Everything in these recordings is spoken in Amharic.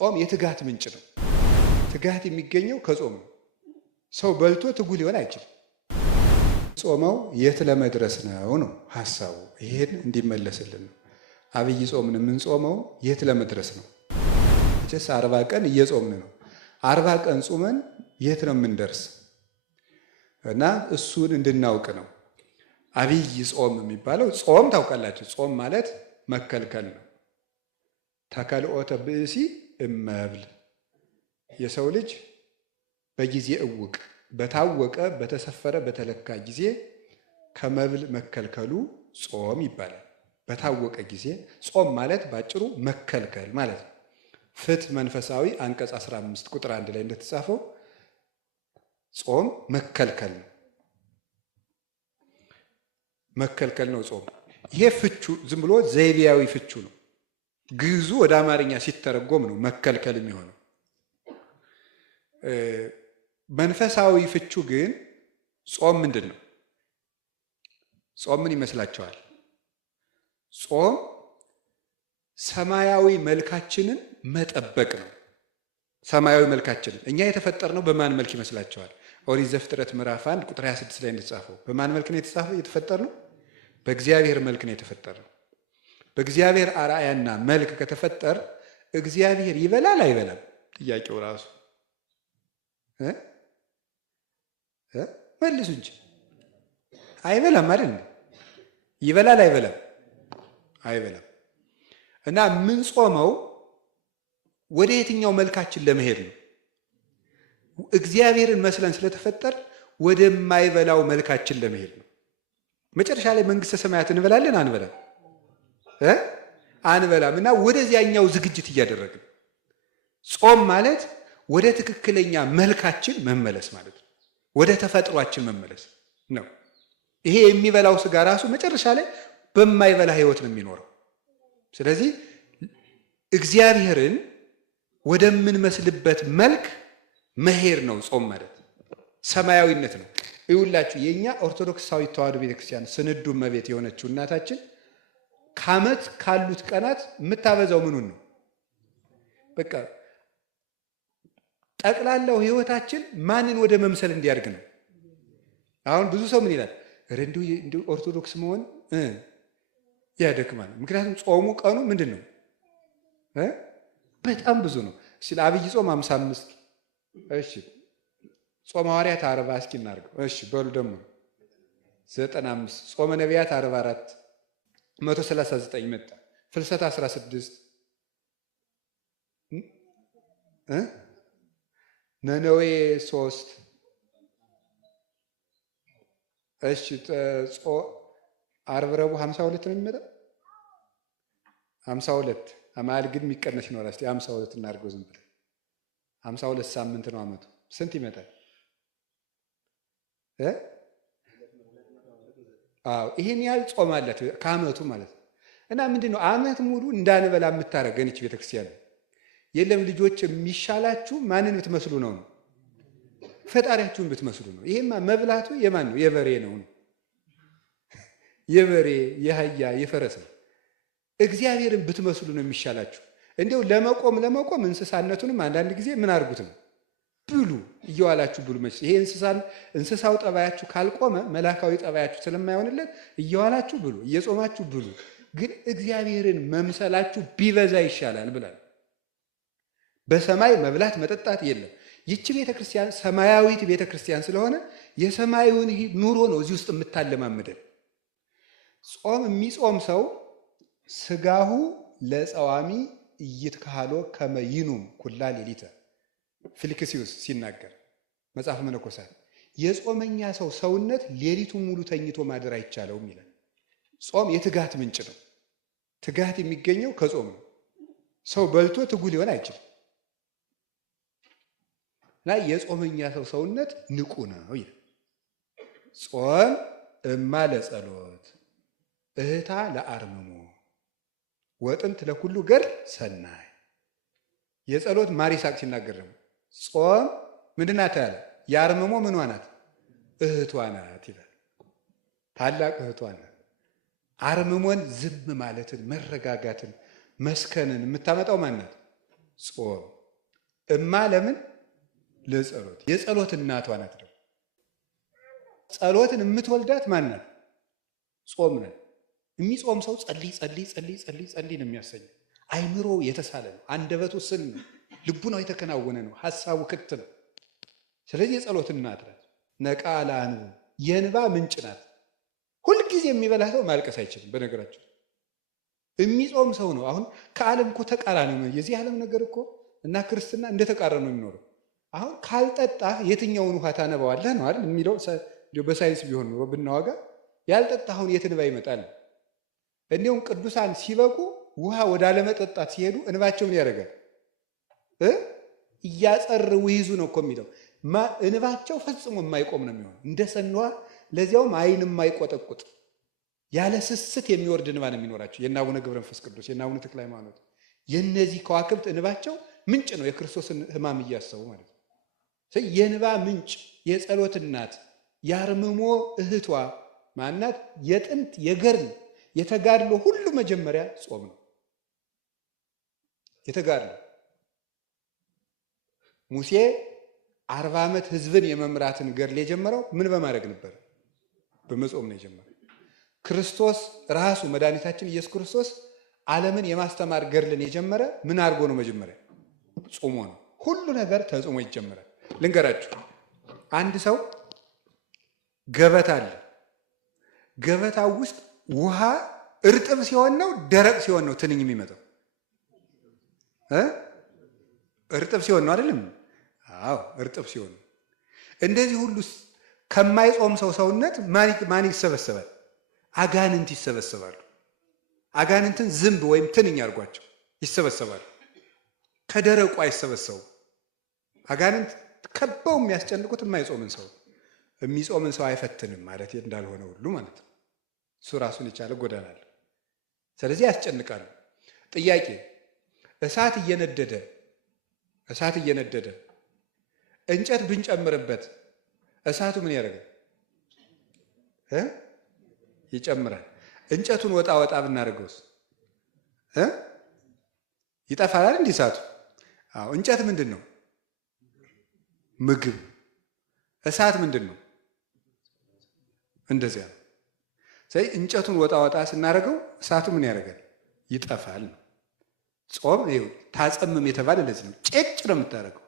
ጾም የትጋት ምንጭ ነው። ትጋት የሚገኘው ከጾም ነው። ሰው በልቶ ትጉ ሊሆን አይችልም። ጾመው የት ለመድረስ ነው ነው ሐሳቡ። ይሄን እንዲመለስልን ነው። አብይ ጾምን የምንጾመው የት ለመድረስ ነው? መቼስ 40 ቀን እየጾምን ነው። 40 ቀን ጾመን የት ነው የምንደርስ? እና እሱን እንድናውቅ ነው አብይ ጾም የሚባለው። ጾም ታውቃላችሁ፣ ጾም ማለት መከልከል ነው። ተከልኦተ ብእሲ እመብል፣ የሰው ልጅ በጊዜ እውቅ በታወቀ በተሰፈረ በተለካ ጊዜ ከመብል መከልከሉ ጾም ይባላል። በታወቀ ጊዜ ጾም ማለት ባጭሩ መከልከል ማለት ነው። ፍትሕ መንፈሳዊ አንቀጽ 15 ቁጥር 1 ላይ እንደተጻፈው ጾም መከልከል ነው። መከልከል ነው ጾም። ይሄ ፍቹ ዝም ብሎ ዘይቤያዊ ፍቹ ነው። ግዕዙ ወደ አማርኛ ሲተረጎም ነው መከልከል የሚሆነው። መንፈሳዊ ፍቹ ግን ጾም ምንድን ነው? ጾም ምን ይመስላችኋል? ጾም ሰማያዊ መልካችንን መጠበቅ ነው። ሰማያዊ መልካችንን እኛ የተፈጠርነው በማን መልክ ይመስላችኋል? ኦሪት ዘፍጥረት ምዕራፍ 1 ቁጥር 26 ላይ እንደተጻፈው በማን መልክ ነው የተፈጠርነው? በእግዚአብሔር መልክ ነው የተፈጠርነው። በእግዚአብሔር አርአያና መልክ ከተፈጠር እግዚአብሔር ይበላል አይበላም? ጥያቄው ራሱ መልሱ እንጂ። አይበላም አይደል? ይበላል አይበላም? አይበላም። እና ምን ጾመው ወደ የትኛው መልካችን ለመሄድ ነው? እግዚአብሔርን መስለን ስለተፈጠር ወደማይበላው መልካችን ለመሄድ ነው። መጨረሻ ላይ መንግስተ ሰማያት እንበላለን አንበላም? አንበላም። እና ወደዚያኛው ዝግጅት እያደረግን ጾም ማለት ወደ ትክክለኛ መልካችን መመለስ ማለት ነው። ወደ ተፈጥሯችን መመለስ ነው። ይሄ የሚበላው ስጋ ራሱ መጨረሻ ላይ በማይበላ ህይወት ነው የሚኖረው። ስለዚህ እግዚአብሔርን ወደምንመስልበት መልክ መሄድ ነው ጾም ማለት። ሰማያዊነት ነው። ይውላችሁ የእኛ ኦርቶዶክሳዊ ተዋሕዶ ቤተክርስቲያን ስንዱ እመቤት የሆነችው እናታችን ከዓመት ካሉት ቀናት የምታበዛው ምኑን ነው? በቃ ጠቅላላው ህይወታችን ማንን ወደ መምሰል እንዲያድግ ነው። አሁን ብዙ ሰው ምን ይላል? እንዲሁ ኦርቶዶክስ መሆን ያደክማል። ምክንያቱም ጾሙ ቀኑ ምንድን ነው? በጣም ብዙ ነው። እስኪ አብይ ጾም 55፣ እሺ ጾመ ሐዋርያት 40 እስኪ እናድርገው። እሺ በሉ ደግሞ 95፣ ጾመ ነቢያት 44፣ 139 መጣ። ፍልሰት 16፣ ነነዌ 3፣ እሺ ዓርብ ረቡዕ 52 ነው የሚመጣ 52 አማል ግን የሚቀነስ ይኖራል። እስቲ 52 እናድርገው ዝም ብለን 52 ሳምንት ነው አመቱ። ስንት ይመጣል? አዎ ይሄን ያህል ጾም አላት ከአመቱ ማለት ነው። እና ምንድነው አመት ሙሉ እንዳንበላ የምታረገን እቺ ቤተክርስቲያን። የለም ልጆች የሚሻላችሁ ማንን ብትመስሉ ነው? ፈጣሪያችሁን ብትመስሉ ነው። ይሄማ መብላቱ የማን ነው? የበሬ ነው። የበሬ የአህያ የፈረስ ነው። እግዚአብሔርን ብትመስሉ ነው የሚሻላችሁ። እንዲያው ለመቆም እንስሳነቱንም አንዳንድ ጊዜ ምን አድርጉት ነው ብሉ፣ እየዋላችሁ ብሉ። መቼ ይሄ እንስሳው ጠባያችሁ ካልቆመ መላካዊ ጠባያችሁ ስለማይሆንለት እየዋላችሁ ብሉ፣ እየጾማችሁ ብሉ። ግን እግዚአብሔርን መምሰላችሁ ቢበዛ ይሻላል ብላል። በሰማይ መብላት መጠጣት የለም። ይቺ ቤተክርስቲያን ሰማያዊት ቤተክርስቲያን ስለሆነ የሰማዩን ኑሮ ነው እዚህ ውስጥ የምታለማምደን። ጾም የሚጾም ሰው ስጋሁ ለጸዋሚ ኢይትከሃሎ ከመ ይኑም ኩላ ሌሊተ፣ ፊልክስዩስ ሲናገር መጽሐፍ መነኮሳት የጾመኛ ሰው ሰውነት ሌሊቱን ሙሉ ተኝቶ ማደር አይቻለውም ይላል። ጾም የትጋት ምንጭ ነው። ትጋት የሚገኘው ከጾም ነው። ሰው በልቶ ትጉ ሊሆን አይችልም። እና የጾመኛ ሰው ሰውነት ንቁ ነው ይላል። ጾም እማ ለጸሎት እህታ ለአርምሞ ወጥንት ለኩሉ ገር ሰናይ። የጸሎት ማር ይስሐቅ ሲናገር ደግሞ ጾም ምንድን ናት ያለ? የአርምሞ ምኗ ናት? እህቷ ናት ይላል። ታላቅ እህቷ ናት። አርምሞን ዝም ማለትን፣ መረጋጋትን፣ መስከንን የምታመጣው ማን ናት? ጾም። እማ ለምን? ለጸሎት። የጸሎት እናቷ ናት። ደግሞ ጸሎትን የምትወልዳት ማናት? ጾም ናት። የሚጾም ሰው ጸልይ ጸልይ ጸልይ ጸልይ ጸልይ ነው የሚያሰኘው። አይምሮ የተሳለ ነው። አንደበቱ ስል ነው። ልቡናው የተከናወነ ነው። ሀሳቡ ክት ነው። ስለዚህ የጸሎት እናት ናት። ነቃ ለአንቡ የእንባ ምንጭ ናት። ሁልጊዜ የሚበላ ሰው ማልቀስ አይችልም። በነገራቸው የሚጾም ሰው ነው። አሁን ከዓለም እኮ ተቃራኒ ነው። የዚህ ዓለም ነገር እኮ እና ክርስትና እንደተቃረኑ ነው የሚኖረው። አሁን ካልጠጣህ የትኛውን ውሃ ታነባዋለህ ነው አይደል የሚለው። በሳይንስ ቢሆን ኖሮ ብናዋጋ ያልጠጣኸውን የት እንባ ይመጣል? እንዲሁም ቅዱሳን ሲበቁ ውሃ ወደ አለመጠጣት ሲሄዱ እንባቸውን ያደርጋል እያጸርው ይይዙ ነው እኮ የሚለው። እንባቸው ፈጽሞ የማይቆም ነው የሚሆነው እንደ ሰንዋ፣ ለዚያውም አይን የማይቆጠቁጥ ያለ ስስት የሚወርድ እንባ ነው የሚኖራቸው። የእነ አቡነ ገብረ መንፈስ ቅዱስ፣ የእነ አቡነ ተክለ ሃይማኖት፣ የእነዚህ ከዋክብት እንባቸው ምንጭ ነው። የክርስቶስን ሕማም እያሰቡ ማለት ነው። የእንባ ምንጭ፣ የጸሎት እናት፣ የአርምሞ እህቷ ማናት? የጥንት የገድል የተጋድሎ ሁሉ መጀመሪያ ጾም ነው። የተጋድሎ ሙሴ 40 ዓመት ህዝብን የመምራትን ገድል የጀመረው ምን በማድረግ ነበር? በመጾም ነው የጀመረው። ክርስቶስ ራሱ መድኃኒታችን ኢየሱስ ክርስቶስ ዓለምን የማስተማር ገድልን የጀመረ ምን አድርጎ ነው? መጀመሪያ ጾሞ ነው። ሁሉ ነገር ተጾሞ ይጀመራል። ልንገራችሁ፣ አንድ ሰው ገበታ አለ። ገበታው ውስጥ ውሃ እርጥብ ሲሆን ነው ደረቅ ሲሆን ነው ትንኝ የሚመጣው? እርጥብ ሲሆን ነው አይደለም? አዎ እርጥብ ሲሆን ነው። እንደዚህ ሁሉ ከማይጾም ሰው ሰውነት ማን ይሰበሰባል? አጋንንት ይሰበሰባሉ። አጋንንትን ዝንብ ወይም ትንኝ አድርጓቸው ይሰበሰባሉ። ከደረቁ አይሰበሰቡ። አጋንንት ከበው የሚያስጨንቁት የማይጾምን ሰው። የሚጾምን ሰው አይፈትንም ማለት እንዳልሆነ ሁሉ ማለት ነው። እሱ ራሱን የቻለ ጎዳና አለ። ስለዚህ ያስጨንቃሉ። ጥያቄ፣ እሳት እየነደደ እንጨት ብንጨምርበት እሳቱ ምን ያደርጋል? ይጨምራል። እንጨቱን ወጣ ወጣ ብናደርገውስ ይጠፋል እንዲህ እሳቱ? አዎ። እንጨት ምንድን ነው? ምግብ። እሳት ምንድን ነው? እንደዚያ ነው። ስለዚህ እንጨቱን ወጣ ወጣ ስናደርገው እሳቱ ምን ያደርጋል? ይጠፋል ነው። ጾም ታጸምም የተባለ ለዚህ ነው። ጭጭ ነው የምታደርገው፣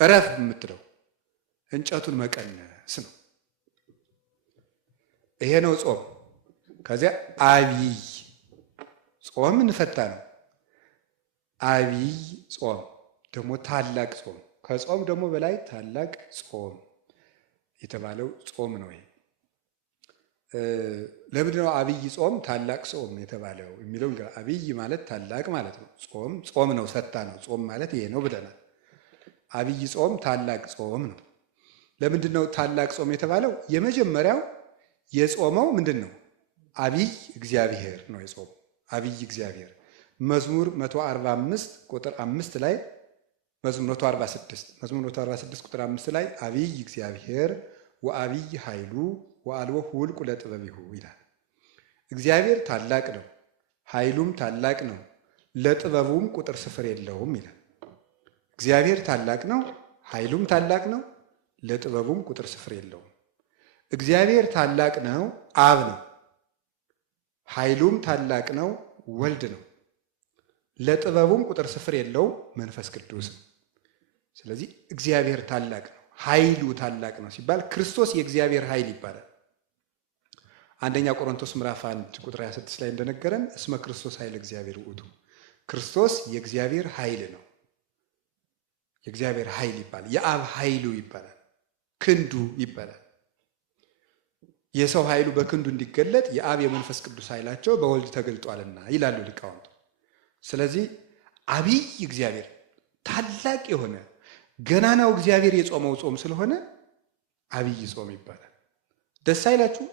እረፍ የምትለው እንጨቱን መቀነስ ነው። ይሄ ነው ጾም። ከዚያ አብይ ጾም እንፈታ ነው። አብይ ጾም ደግሞ ታላቅ ጾም፣ ከጾም ደግሞ በላይ ታላቅ ጾም የተባለው ጾም ነው። ይሄ ለምንድን ነው አብይ ጾም ታላቅ ጾም የተባለው የሚለው? አብይ ማለት ታላቅ ማለት ነው። ጾም ነው፣ ፈታ ነው። ጾም ማለት ይሄ ነው ብለናል። አብይ ጾም ታላቅ ጾም ነው። ለምንድን ነው ታላቅ ጾም የተባለው? የመጀመሪያው የጾመው ምንድን ነው? አብይ እግዚአብሔር ነው የጾመው። አብይ እግዚአብሔር መዝሙር 145 ቁጥር 5 ላይ መዝሙር 146 ቁጥር 5 ላይ አብይ እግዚአብሔር ወአብይ ኃይሉ ወአልቦ ሁልቁ ለጥበቢሁ ይላል። እግዚአብሔር ታላቅ ነው፣ ኃይሉም ታላቅ ነው፣ ለጥበቡም ቁጥር ስፍር የለውም ይላል። እግዚአብሔር ታላቅ ነው፣ ኃይሉም ታላቅ ነው፣ ለጥበቡም ቁጥር ስፍር የለውም። እግዚአብሔር ታላቅ ነው፣ አብ ነው። ኃይሉም ታላቅ ነው፣ ወልድ ነው። ለጥበቡም ቁጥር ስፍር የለውም፣ መንፈስ ቅዱስ ነው። ስለዚህ እግዚአብሔር ታላቅ ነው፣ ኃይሉ ታላቅ ነው ሲባል ክርስቶስ የእግዚአብሔር ኃይል ይባላል። አንደኛ ቆሮንቶስ ምዕራፍ 1 ቁጥር 26 ላይ እንደነገረን እስመ ክርስቶስ ኃይለ እግዚአብሔር ውእቱ፣ ክርስቶስ የእግዚአብሔር ኃይል ነው። የእግዚአብሔር ኃይል ይባላል። የአብ ኃይሉ ይባላል፣ ክንዱ ይባላል። የሰው ኃይሉ በክንዱ እንዲገለጥ የአብ የመንፈስ ቅዱስ ኃይላቸው በወልድ ተገልጧልና ይላሉ ሊቃውንት። ስለዚህ አብይ እግዚአብሔር ታላቅ የሆነ ገናናው እግዚአብሔር የጾመው ጾም ስለሆነ አብይ ጾም ይባላል። ደስ አይላችሁ?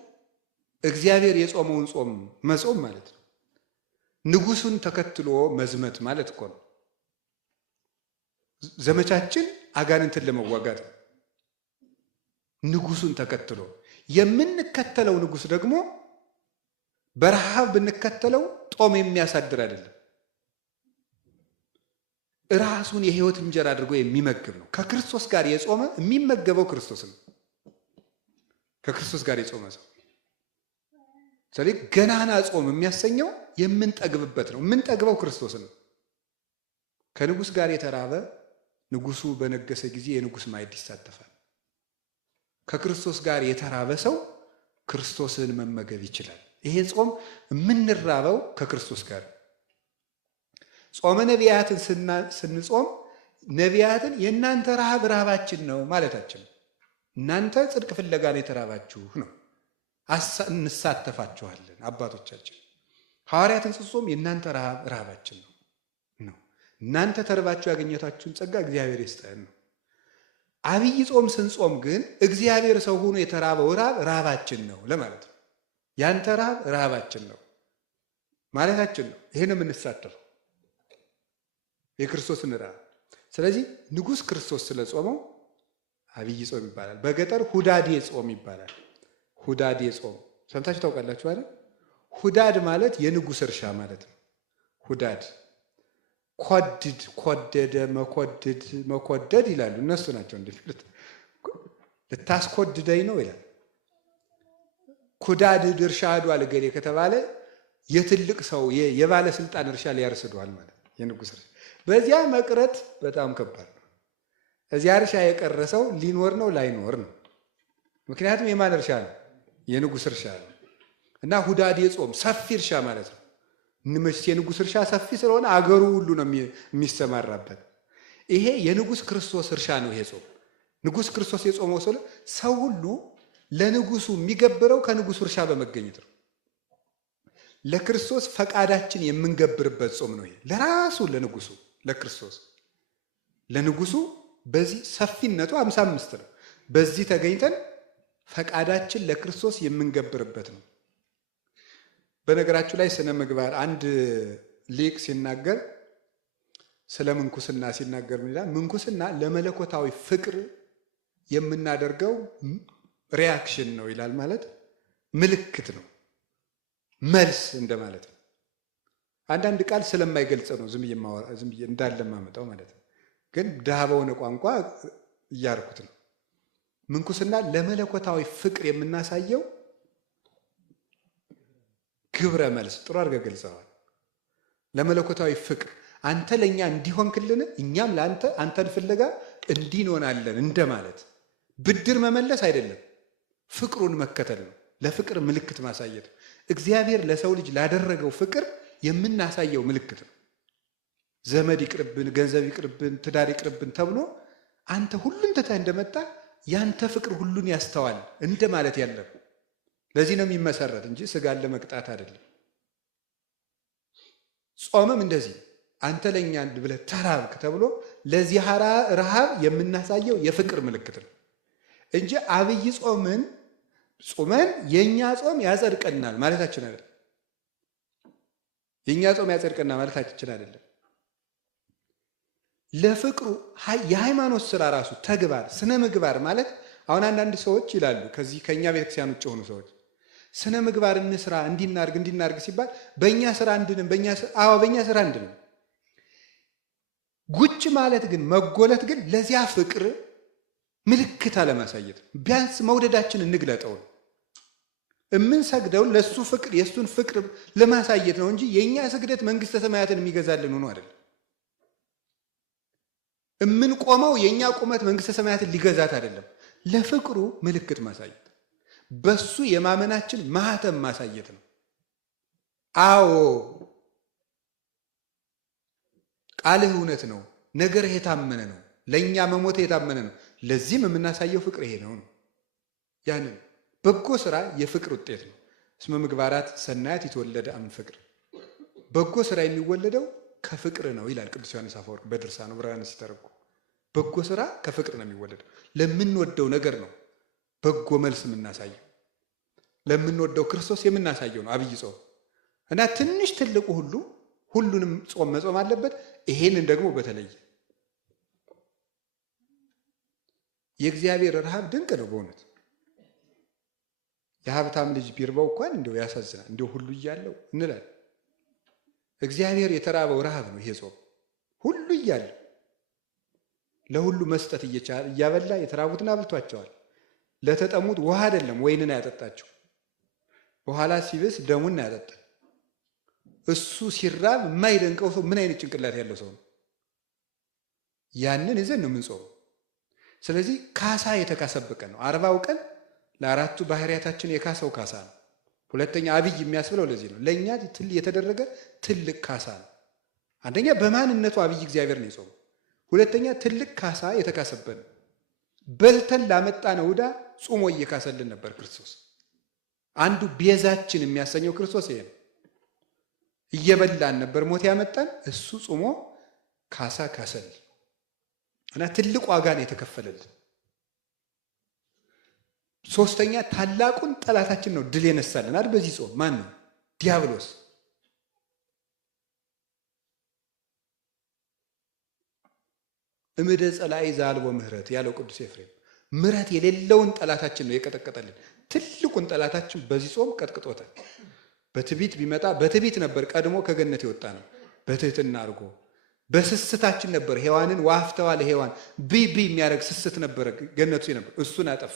እግዚአብሔር የጾመውን ጾም መጾም ማለት ነው። ንጉሱን ተከትሎ መዝመት ማለት እኮ ነው። ዘመቻችን አጋንንትን ለመዋጋት ነው። ንጉሱን ተከትሎ የምንከተለው ንጉስ ደግሞ በረሃብ ብንከተለው ጦም የሚያሳድር አይደለም። ራሱን የህይወት እንጀራ አድርጎ የሚመግብ ነው። ከክርስቶስ ጋር የጾመ የሚመገበው ክርስቶስ ነው። ከክርስቶስ ጋር የጾመ ሰው ስለዚህ ገናና ጾም የሚያሰኘው የምንጠግብበት ነው። የምንጠግበው ክርስቶስ ነው። ከንጉስ ጋር የተራበ ንጉሱ በነገሰ ጊዜ የንጉስ ማዕድ ይሳተፋል። ከክርስቶስ ጋር የተራበ ሰው ክርስቶስን መመገብ ይችላል። ይሄ ጾም የምንራበው ከክርስቶስ ጋር። ጾመ ነቢያትን ስንጾም ነቢያትን የእናንተ ረሃብ ረሃባችን ነው ማለታችን ነው። እናንተ ጽድቅ ፍለጋ ነው የተራባችሁ ነው። እንሳተፋችኋለን አባቶቻችን። ሐዋርያትን ስንጾም የእናንተ ረሃብ ረሃባችን ነው። እናንተ ተርባችሁ ያገኘታችሁን ጸጋ እግዚአብሔር ይስጠን ነው። አብይ ጾም ስንጾም ግን እግዚአብሔር ሰው ሆኖ የተራበው ረሃብ ረሃባችን ነው ለማለት ነው። ያንተ ረሃብ ረሃባችን ነው ማለታችን ነው። ይሄን የምንሳተፈው የክርስቶስን ረሃብ። ስለዚህ ንጉሥ ክርስቶስ ስለጾመው አብይ ጾም ይባላል። በገጠር ሁዳዴ ጾም ይባላል። ሁዳዴ ጾም ሰምታችሁ ታውቃላችሁ አይደል? ሁዳድ ማለት የንጉሥ እርሻ ማለት ነው። ሁዳድ ኮድድ፣ ኮደደ፣ መኮደድ ይላሉ እነሱ ናቸው። እንደሚሉት ልታስኮድደኝ ነው ይላል። ኩዳድ እርሻ ሄዷል እገሌ ከተባለ የትልቅ ሰው የባለስልጣን እርሻ ሊያርስዷል ማለት ነው። የንጉሥ እርሻ በዚያ መቅረት በጣም ከባድ ነው። እዚያ እርሻ የቀረ ሰው ሊኖር ነው ላይኖር ነው። ምክንያቱም የማን እርሻ ነው? የንጉሥ እርሻ ነው። እና ሁዳዴ ጾም ሰፊ እርሻ ማለት ነው። የንጉሥ እርሻ ሰፊ ስለሆነ አገሩ ሁሉ ነው የሚሰማራበት። ይሄ የንጉሥ ክርስቶስ እርሻ ነው። ይሄ ጾም ንጉሥ ክርስቶስ የጾመው ሰው ሁሉ ለንጉሱ የሚገብረው ከንጉሱ እርሻ በመገኘት ነው። ለክርስቶስ ፈቃዳችን የምንገብርበት ጾም ነው። ይሄ ለራሱ ለንጉሱ ለክርስቶስ ለንጉሱ በዚህ ሰፊነቱ 55 ነው። በዚህ ተገኝተን ፈቃዳችን ለክርስቶስ የምንገብርበት ነው። በነገራችሁ ላይ ስነ ምግባር አንድ ሊቅ ሲናገር ስለ ምንኩስና ሲናገር ምን ይላል? ምንኩስና ለመለኮታዊ ፍቅር የምናደርገው ሪያክሽን ነው ይላል። ማለት ምልክት ነው፣ መልስ እንደማለት ነው። አንዳንድ ቃል ስለማይገልጽ ነው ዝም ብዬ እንዳለማመጣው ማለት ነው። ግን ድሃ በሆነ ቋንቋ እያርኩት ነው። ምንኩስና ለመለኮታዊ ፍቅር የምናሳየው ግብረ መልስ። ጥሩ አድርገህ ገልጸዋል። ለመለኮታዊ ፍቅር አንተ ለእኛ እንዲሆንክልን እኛም ለአንተ አንተን ፍለጋ እንዲንሆናለን እንደማለት። ብድር መመለስ አይደለም፣ ፍቅሩን መከተል ነው። ለፍቅር ምልክት ማሳየት ነው። እግዚአብሔር ለሰው ልጅ ላደረገው ፍቅር የምናሳየው ምልክት ነው። ዘመድ ይቅርብን፣ ገንዘብ ይቅርብን፣ ትዳር ይቅርብን ተብሎ አንተ ሁሉን ትተህ እንደመጣ ያንተ ፍቅር ሁሉን ያስተዋል እንደማለት ያለው። ለዚህ ነው የሚመሰረት እንጂ ስጋን ለመቅጣት አይደለም። ጾምም እንደዚህ አንተ ለኛ ብለህ ተራብክ ተብሎ ለዚህ ረሃብ የምናሳየው የፍቅር ምልክት ነው እንጂ አብይ ጾመን የኛ ጾም ያጸድቀናል ማለታችን አይደለም። የኛ ጾም ያጸድቀናል ማለታችን አይደለም። ለፍቅሩ የሃይማኖት ስራ ራሱ ተግባር ስነ ምግባር ማለት አሁን አንዳንድ ሰዎች ይላሉ ከዚህ ከኛ ቤተክርስቲያን ውጭ ሆኑ ሰዎች ስነ ምግባር እንስራ እንዲናርግ ሲባል በእኛ ስራ እንድንም በእኛ ስራ እንድንም ጉጭ ማለት ግን መጎለት ግን ለዚያ ፍቅር ምልክት አለማሳየት ነው። ቢያንስ መውደዳችን እንግለጠው ነው። የምንሰግደው ለሱ ፍቅር የሱን ፍቅር ለማሳየት ነው እንጂ የኛ ስግደት መንግስተ ሰማያትን የሚገዛልን ሆኖ አይደለም። የምንቆመው የኛ ቁመት መንግስተ ሰማያትን ሊገዛት አይደለም። ለፍቅሩ ምልክት ማሳየት በሱ የማመናችን ማህተም ማሳየት ነው። አዎ ቃልህ እውነት ነው፣ ነገርህ የታመነ ነው፣ ለእኛ መሞት የታመነ ነው። ለዚህም የምናሳየው ፍቅር ይሄ ነው። ያንን በጎ ስራ የፍቅር ውጤት ነው። እስመ ምግባራት ሰናያት የተወለደ ፍቅር። በጎ ስራ የሚወለደው ከፍቅር ነው ይላል ቅዱስ ዮሐንስ አፈወርቅ በድርሳኑ ዕብራውያን ሲተረጉም። በጎ ስራ ከፍቅር ነው የሚወለደው። ለምንወደው ነገር ነው በጎ መልስ የምናሳየው። ለምንወደው ክርስቶስ የምናሳየው ነው አብይ ጾም እና ትንሽ ትልቁ ሁሉንም ጾም መጾም አለበት። ይሄንን ደግሞ በተለየ የእግዚአብሔር ረሃብ ድንቅ ነው በእውነት። የሀብታም ልጅ ቢርባው እንኳን እንደው ያሳዝናል። እንደው ሁሉ እያለው እንላለን። እግዚአብሔር የተራበው ረሃብ ነው ይሄ ጾም ሁሉ እያለው ለሁሉ መስጠት እያበላ የተራቡትን አብልቷቸዋል። ለተጠሙት ውሃ አይደለም ወይንን ያጠጣቸው፣ በኋላ ሲብስ ደሙን ያጠጣ። እሱ ሲራብ የማይደንቀው ሰው ምን አይነት ጭንቅላት ያለው ሰው ነው? ያንን ይዘን ነው የምንጾመው። ስለዚህ ካሳ የተካሰበት ቀን ነው። 40 ቀን ለአራቱ ባህሪያታችን የካሰው ካሳ ነው። ሁለተኛ አብይ የሚያስብለው ለዚህ ነው። ለእኛ የተደረገ ትልቅ ካሳ ነው። አንደኛ በማንነቱ አብይ እግዚአብሔር ነው የጾመው። ሁለተኛ ትልቅ ካሳ የተካሰበት ነው። በልተን ላመጣነው ዕዳ ጾሞ እየካሰልን ነበር ክርስቶስ። አንዱ ቤዛችን የሚያሰኘው ክርስቶስ ይሄ ነው። እየበላን ነበር ሞት ያመጣን፣ እሱ ጾሞ ካሳ ካሰልን እና ትልቅ ዋጋ ነው የተከፈለልን። ሶስተኛ ታላቁን ጠላታችን ነው ድል የነሳልን አይደል? በዚህ ጾም ማን ነው? ዲያብሎስ። እምደ ጸላኢ ዘአልቦ ምህረት ያለው ቅዱስ ኤፍሬም ምህረት የሌለውን ጠላታችን ነው የቀጠቀጠልን። ትልቁን ጠላታችን በዚህ ጾም ቀጥቅጦታል። በትዕቢት ቢመጣ በትዕቢት ነበር ቀድሞ ከገነት የወጣ ነው። በትህትና አድርጎ በስስታችን ነበር ሔዋንን ዋፍተዋ ለሔዋን ቢቢ የሚያደርግ ስስት ነበር ገነቱ ነበር። እሱን አጠፋ።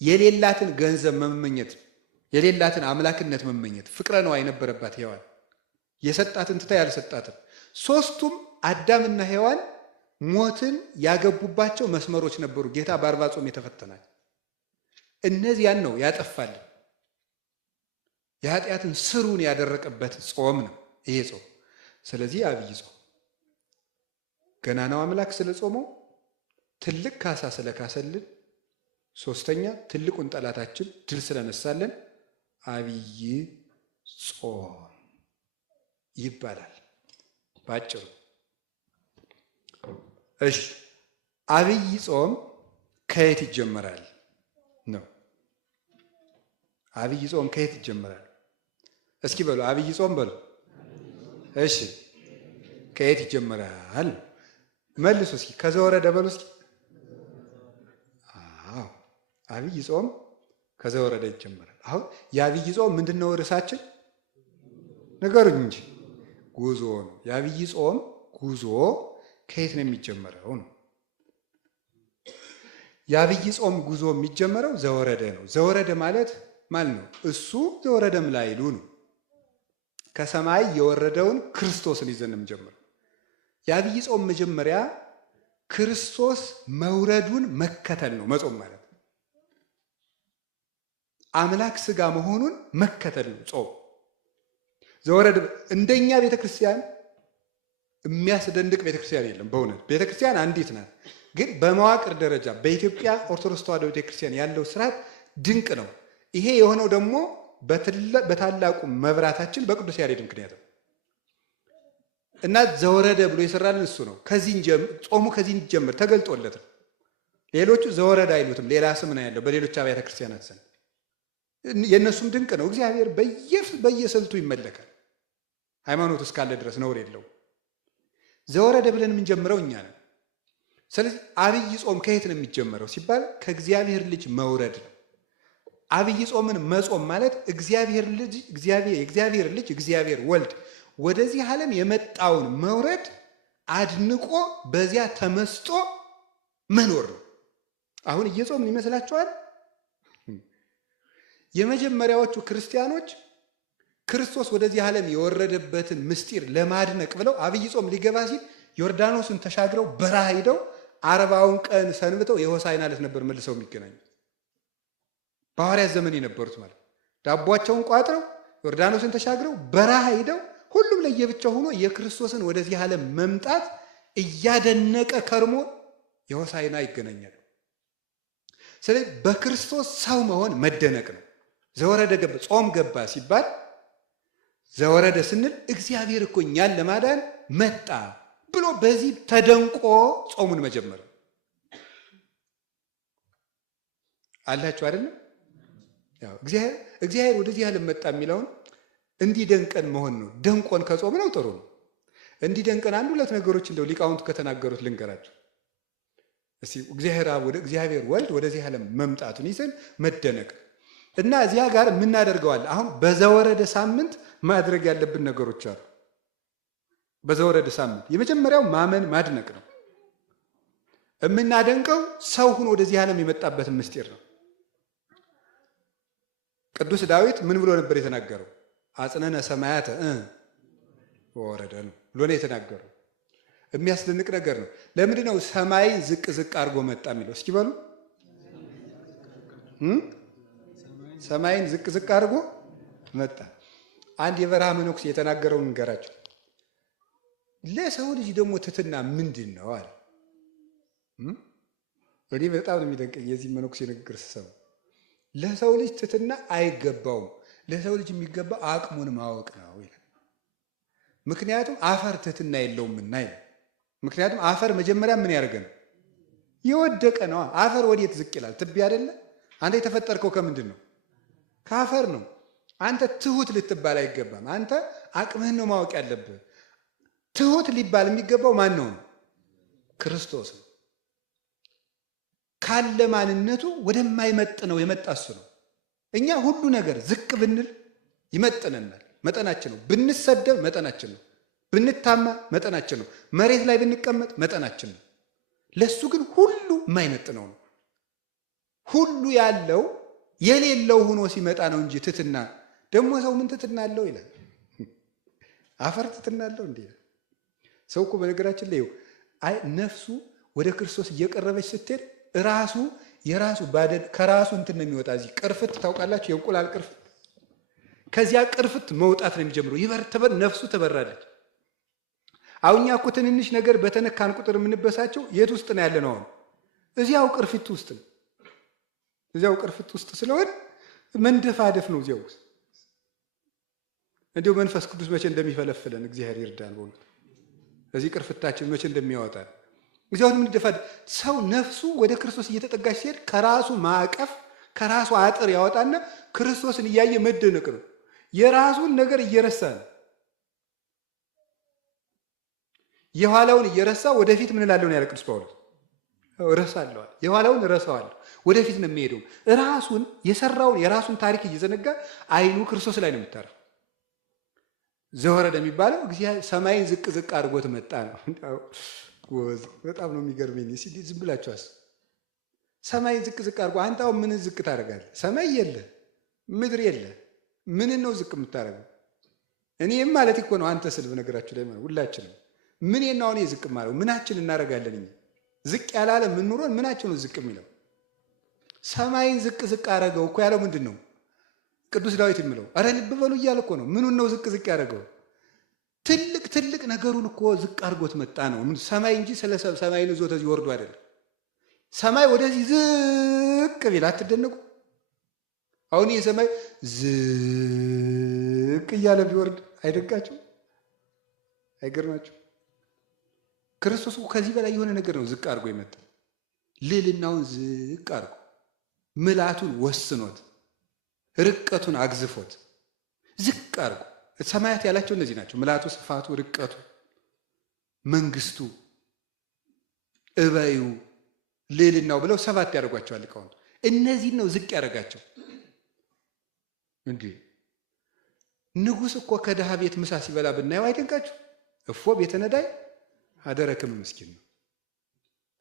የሌላትን ገንዘብ መመኘት፣ የሌላትን አምላክነት መመኘት ፍቅረ ነዋ የነበረባት ሔዋን የሰጣትን ትታ ያልሰጣትን። ሶስቱም አዳምና ሔዋን ሞትን ያገቡባቸው መስመሮች ነበሩ። ጌታ በ40 ጾም የተፈተናል። እነዚያን ነው ያጠፋልን። የኃጢአትን ስሩን ያደረቀበት ጾም ነው ይሄ ጾም። ስለዚህ አብይ ጾም ገናናው አምላክ ስለ ጾመው ትልቅ ካሳ ስለካሰልን፣ ሶስተኛ ትልቁን ጠላታችን ድል ስለነሳልን አብይ ጾም ይባላል ባጭሩ። እሺ አብይ ጾም ከየት ይጀመራል ነው? አብይ ጾም ከየት ይጀመራል? እስኪ በሉ አብይ ጾም በሉ። እሺ ከየት ይጀመራል? መልሱ እስኪ። ከዘወረደ በሉ እስኪ። አዎ አብይ ጾም ከዘወረደ ይጀመራል። አሁን የአብይ ጾም ምንድነው ርዕሳችን? ንገሩኝ እንጂ። ጉዞ ነው። የአብይ ጾም ጉዞ ከየት ነው የሚጀመረው ነው? የአብይ ጾም ጉዞ የሚጀመረው ዘወረደ ነው። ዘወረደ ማለት ነው እሱ ዘወረደም ላይሉ ነው። ከሰማይ የወረደውን ክርስቶስን ይዘን የምንጀምረው። የአብይ ጾም መጀመሪያ ክርስቶስ መውረዱን መከተል ነው መጾም ማለት። አምላክ ስጋ መሆኑን መከተል ነው ጾም። ዘወረደ እንደኛ ቤተክርስቲያን የሚያስደንቅ ቤተክርስቲያን የለም። በእውነት ቤተክርስቲያን አንዲት ናት። ግን በመዋቅር ደረጃ በኢትዮጵያ ኦርቶዶክስ ተዋሕዶ ቤተክርስቲያን ያለው ስርዓት ድንቅ ነው። ይሄ የሆነው ደግሞ በታላቁ መብራታችን በቅዱስ ያሬድ ምክንያት ነው። እና ዘወረደ ብሎ የሰራልን እሱ ነው። ጾሙ ከዚህ እንጀምር ተገልጦለት ነው። ሌሎቹ ዘወረደ አይሉትም፣ ሌላ ስም ነው ያለው በሌሎች አብያተ ክርስቲያናት ስም። የእነሱም ድንቅ ነው። እግዚአብሔር በየስልቱ ይመለካል። ሃይማኖት እስካለ ድረስ ነውር የለው። ዘወረደ ብለን የምንጀምረው እኛ ነን። ስለዚህ አብይ ጾም ከየት ነው የሚጀመረው ሲባል ከእግዚአብሔር ልጅ መውረድ ነው። አብይ ጾምን መጾም ማለት የእግዚአብሔር ልጅ እግዚአብሔር ወልድ ወደዚህ ዓለም የመጣውን መውረድ አድንቆ በዚያ ተመስጦ መኖር ነው። አሁን እየጾምን ይመስላችኋል? የመጀመሪያዎቹ ክርስቲያኖች ክርስቶስ ወደዚህ ዓለም የወረደበትን ምስጢር ለማድነቅ ብለው አብይ ጾም ሊገባ ሲል ዮርዳኖስን ተሻግረው በረሃ ሄደው 40 ቀን ሰንብተው የሆሳዕና ዕለት ነበር መልሰው የሚገናኙት። በሐዋርያት ዘመን የነበሩት ማለት ዳቧቸውን ቋጥረው ዮርዳኖስን ተሻግረው በረሃ ሄደው ሁሉም ለየብቻው ሆኖ የክርስቶስን ወደዚህ ዓለም መምጣት እያደነቀ ከርሞ የሆሳዕና ይገናኛሉ። ስለዚህ በክርስቶስ ሰው መሆን መደነቅ ነው። ዘወረደ ገባ ጾም ገባ ሲባል ዘወረደ ስንል እግዚአብሔር እኮ እኛን ለማዳን መጣ ብሎ በዚህ ተደንቆ ጾሙን መጀመር አላችሁ አይደለም? ያው እግዚአብሔር ወደዚህ ዓለም መጣ የሚለውን እንዲደንቀን መሆን ነው። ደንቆን ከጾም ነው ጥሩ ነው። እንዲደንቀን አንድ ሁለት ነገሮች እንደው ሊቃውንቱ ከተናገሩት ልንገራችሁ እስቲ። እግዚአብሔር ወልድ ወደዚህ ዓለም መምጣቱን ይዘን መደነቅ እና እዚያ ጋር የምናደርገዋል። አሁን በዘወረደ ሳምንት ማድረግ ያለብን ነገሮች አሉ። በዘወረደ ሳምንት የመጀመሪያው ማመን ማድነቅ ነው። የምናደንቀው ሰው ሆኖ ወደዚህ ዓለም የመጣበትን ምስጢር ነው። ቅዱስ ዳዊት ምን ብሎ ነበር የተናገረው? አጽነነ ሰማያተ ወረደ ነው ብሎ ነው የተናገረው። የሚያስደንቅ ነገር ነው። ለምንድን ነው ሰማይን ዝቅ ዝቅ አድርጎ መጣ የሚለው? እስኪ በሉ። ሰማይን ዝቅ ዝቅ አድርጎ መጣ። አንድ የበረሃ መነኩሴ የተናገረውን እንገራቸው። ለሰው ልጅ ደግሞ ትሕትና ምንድን ነው አለ። እኔ በጣም ነው የሚደንቀኝ የዚህ መነኩሴ ንግግር ስሰማ። ለሰው ልጅ ትሕትና አይገባውም፣ ለሰው ልጅ የሚገባው አቅሙን ማወቅ ነው ይላል። ምክንያቱም አፈር ትሕትና የለውምና ይላል። ምክንያቱም አፈር መጀመሪያ ምን ያደርገ ነው? የወደቀ ነው። አፈር ወዴት ዝቅ ይላል? ትቢያ አይደለ? አንተ የተፈጠርከው ከምንድን ነው? ከአፈር ነው። አንተ ትሁት ልትባል አይገባም። አንተ አቅምህን ነው ማወቅ ያለብህ። ትሁት ሊባል የሚገባው ማን ነው? ክርስቶስ ነው። ካለ ማንነቱ ወደማይመጥነው የመጣ እሱ ነው። እኛ ሁሉ ነገር ዝቅ ብንል ይመጥነናል፣ መጠናችን ነው። ብንሰደብ መጠናችን ነው። ብንታማ መጠናችን ነው። መሬት ላይ ብንቀመጥ መጠናችን ነው። ለሱ ግን ሁሉ የማይመጥነው ነው። ሁሉ ያለው የሌለው ሆኖ ሲመጣ ነው እንጂ ትሕትና ደግሞ ሰው ምን ትሕትና አለው ይላል። አፈር ትሕትና አለው እንዴ? ሰው እኮ በነገራችን ላይ ነፍሱ ወደ ክርስቶስ እየቀረበች ስትሄድ ራሱ የራሱ ባደል ከራሱ እንትን ነው የሚወጣ። እዚህ ቅርፍት ታውቃላችሁ? የእንቁላል ቅርፍት። ከዚያ ቅርፍት መውጣት ነው የሚጀምረው። ይበር ነፍሱ ትበራለች። አሁኛ እኮ ትንንሽ ነገር በተነካን ቁጥር የምንበሳቸው የት ውስጥ ነው ያለ ነው? እዚያው ቅርፊት ውስጥ ነው። እዚያው ቅርፊት ውስጥ ስለሆነ መንደፋደፍ ነው እዚያው ውስጥ። እንዲሁ መንፈስ ቅዱስ መቼ እንደሚፈለፍለን እግዚአብሔር ይርዳን። በእውነት እዚህ ቅርፍታችን መቼ እንደሚያወጣል እዚያው ምንደፋድ። ሰው ነፍሱ ወደ ክርስቶስ እየተጠጋች ሲሄድ ከራሱ ማዕቀፍ ከራሱ አጥር ያወጣና ክርስቶስን እያየ መደነቅ ነው። የራሱን ነገር እየረሳ ነው። የኋላውን እየረሳ ወደፊት ምን እላለሁ ነው ያለ ቅዱስ ጳውሎስ። እረሳለሁ፣ የኋላውን እረሳዋለሁ፣ ወደፊት ነው የሚሄደው። ራሱን የሰራውን የራሱን ታሪክ እየዘነጋ አይኑ ክርስቶስ ላይ ነው የምታረው። ዘወረደ የሚባለው እግዚአብሔር ሰማይን ዝቅ ዝቅ አድርጎት መጣ ነው። በጣም ነው የሚገርመኝ። ዝም ብላችሁ ሰማይን ዝቅ ዝቅ አድርጎ አንተ አሁን ምን ዝቅ ታደርጋለህ? ሰማይ የለ ምድር የለ፣ ምን ነው ዝቅ የምታደርገው? እኔም ማለት እኮ ነው አንተ ስል በነገራችሁ ላይ ማለት ሁላችንም ምን ነው እኔ ዝቅ ማለው ምናችን እናደርጋለን? እኛ ዝቅ ያላለ ምን ኑሮን ምናችን ነው ዝቅ የሚለው? ሰማይን ዝቅ ዝቅ አደረገው እኮ ያለው ምንድን ነው? ቅዱስ ዳዊት የሚለው አረ ልብ በሉ እያለ እኮ ነው። ምኑን ነው ዝቅ ዝቅ ያደረገው? ትልቅ ትልቅ ነገሩን እኮ ዝቅ አድርጎት መጣ ነው። ሰማይ እንጂ ስለ ሰማይን ይዞ ተዚህ ወርዶ አይደለም። ሰማይ ወደዚህ ዝቅ ቢል አትደነቁ? አሁን ይህ ሰማይ ዝቅ እያለ ቢወርድ አይደንቃችሁ? አይገርማችሁ? ክርስቶስ ከዚህ በላይ የሆነ ነገር ነው ዝቅ አድርጎ የመጣ። ልዕልናውን ዝቅ አድርጎ ምልአቱን ወስኖት ርቀቱን አግዝፎት ዝቅ አድርጎ ሰማያት ያላቸው እነዚህ ናቸው። ምልአቱ፣ ስፋቱ፣ ርቀቱ፣ መንግስቱ፣ እበዩ፣ ልዕልናው ብለው 7 ያደርጓቸዋል ሊቃውንቱ። እነዚህን ነው ዝቅ ያደርጋቸው። እንዴ ንጉሥ እኮ ከድሃ ቤት ምሳ ሲበላ ብናየው አይደንቃችሁ? እፎ ቤተ ነዳይ አደረክም ምስኪን ነው።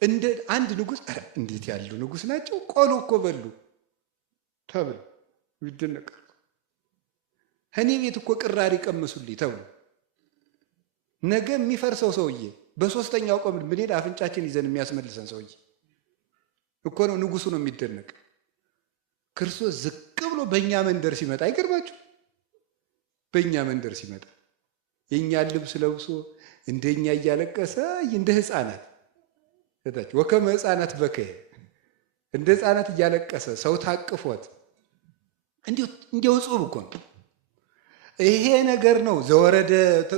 እንደ አንድ ንጉሥ እንዴት ያሉ ንጉሥ ናቸው! ቆሎ እኮ በሉ ተብሎ ይደነቃል። እኔ ቤት እኮ ቅራሪ ቀምሱልኝ ተብሎ ነገ የሚፈርሰው ሰውዬ በሶስተኛው ቀን ብንሄድ አፍንጫችን ይዘን የሚያስመልሰን ሰውዬ እኮ ነው ንጉሱ ነው የሚደነቅ። ክርስቶስ ዝቅ ብሎ በእኛ መንደር ሲመጣ አይገርማችሁ? በእኛ መንደር ሲመጣ የእኛን ልብስ ለብሶ እንደኛ እያለቀሰ እንደ ሕፃናት እታች ወከመ ሕፃናት በከየ እንደ ሕፃናት እያለቀሰ ሰው ታቅፎት እንዲሁ ጾም እኮ ነው። ይሄ ነገር ነው ዘወረደ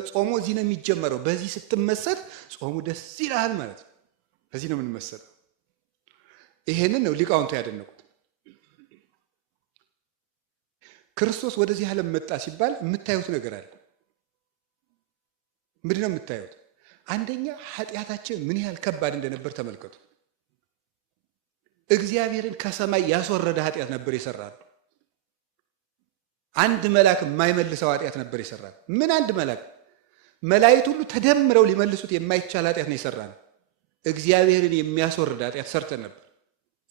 ጾሙ እዚህ ነው የሚጀመረው። በዚህ ስትመሰጥ ጾሙ ደስ ይላል ማለት ነው። በዚህ ነው የምንመሰጠው። ይሄንን ነው ሊቃውንቱ ያደነቁት። ክርስቶስ ወደዚህ ዓለም መጣ ሲባል የምታዩት ነገር አለ። ምንድን ነው የምታዩት? አንደኛ ኃጢአታችን ምን ያህል ከባድ እንደነበር ተመልከቱ። እግዚአብሔርን ከሰማይ ያስወረደ ኃጢአት ነበር የሰራነው። አንድ መልአክ የማይመልሰው ኃጢአት ነበር የሰራነው። ምን አንድ መልአክ መላእክት ሁሉ ተደምረው ሊመልሱት የማይቻል ኃጢአት ነው የሰራነው። እግዚአብሔርን የሚያስወርድ ኃጢአት ሰርተን ነበር።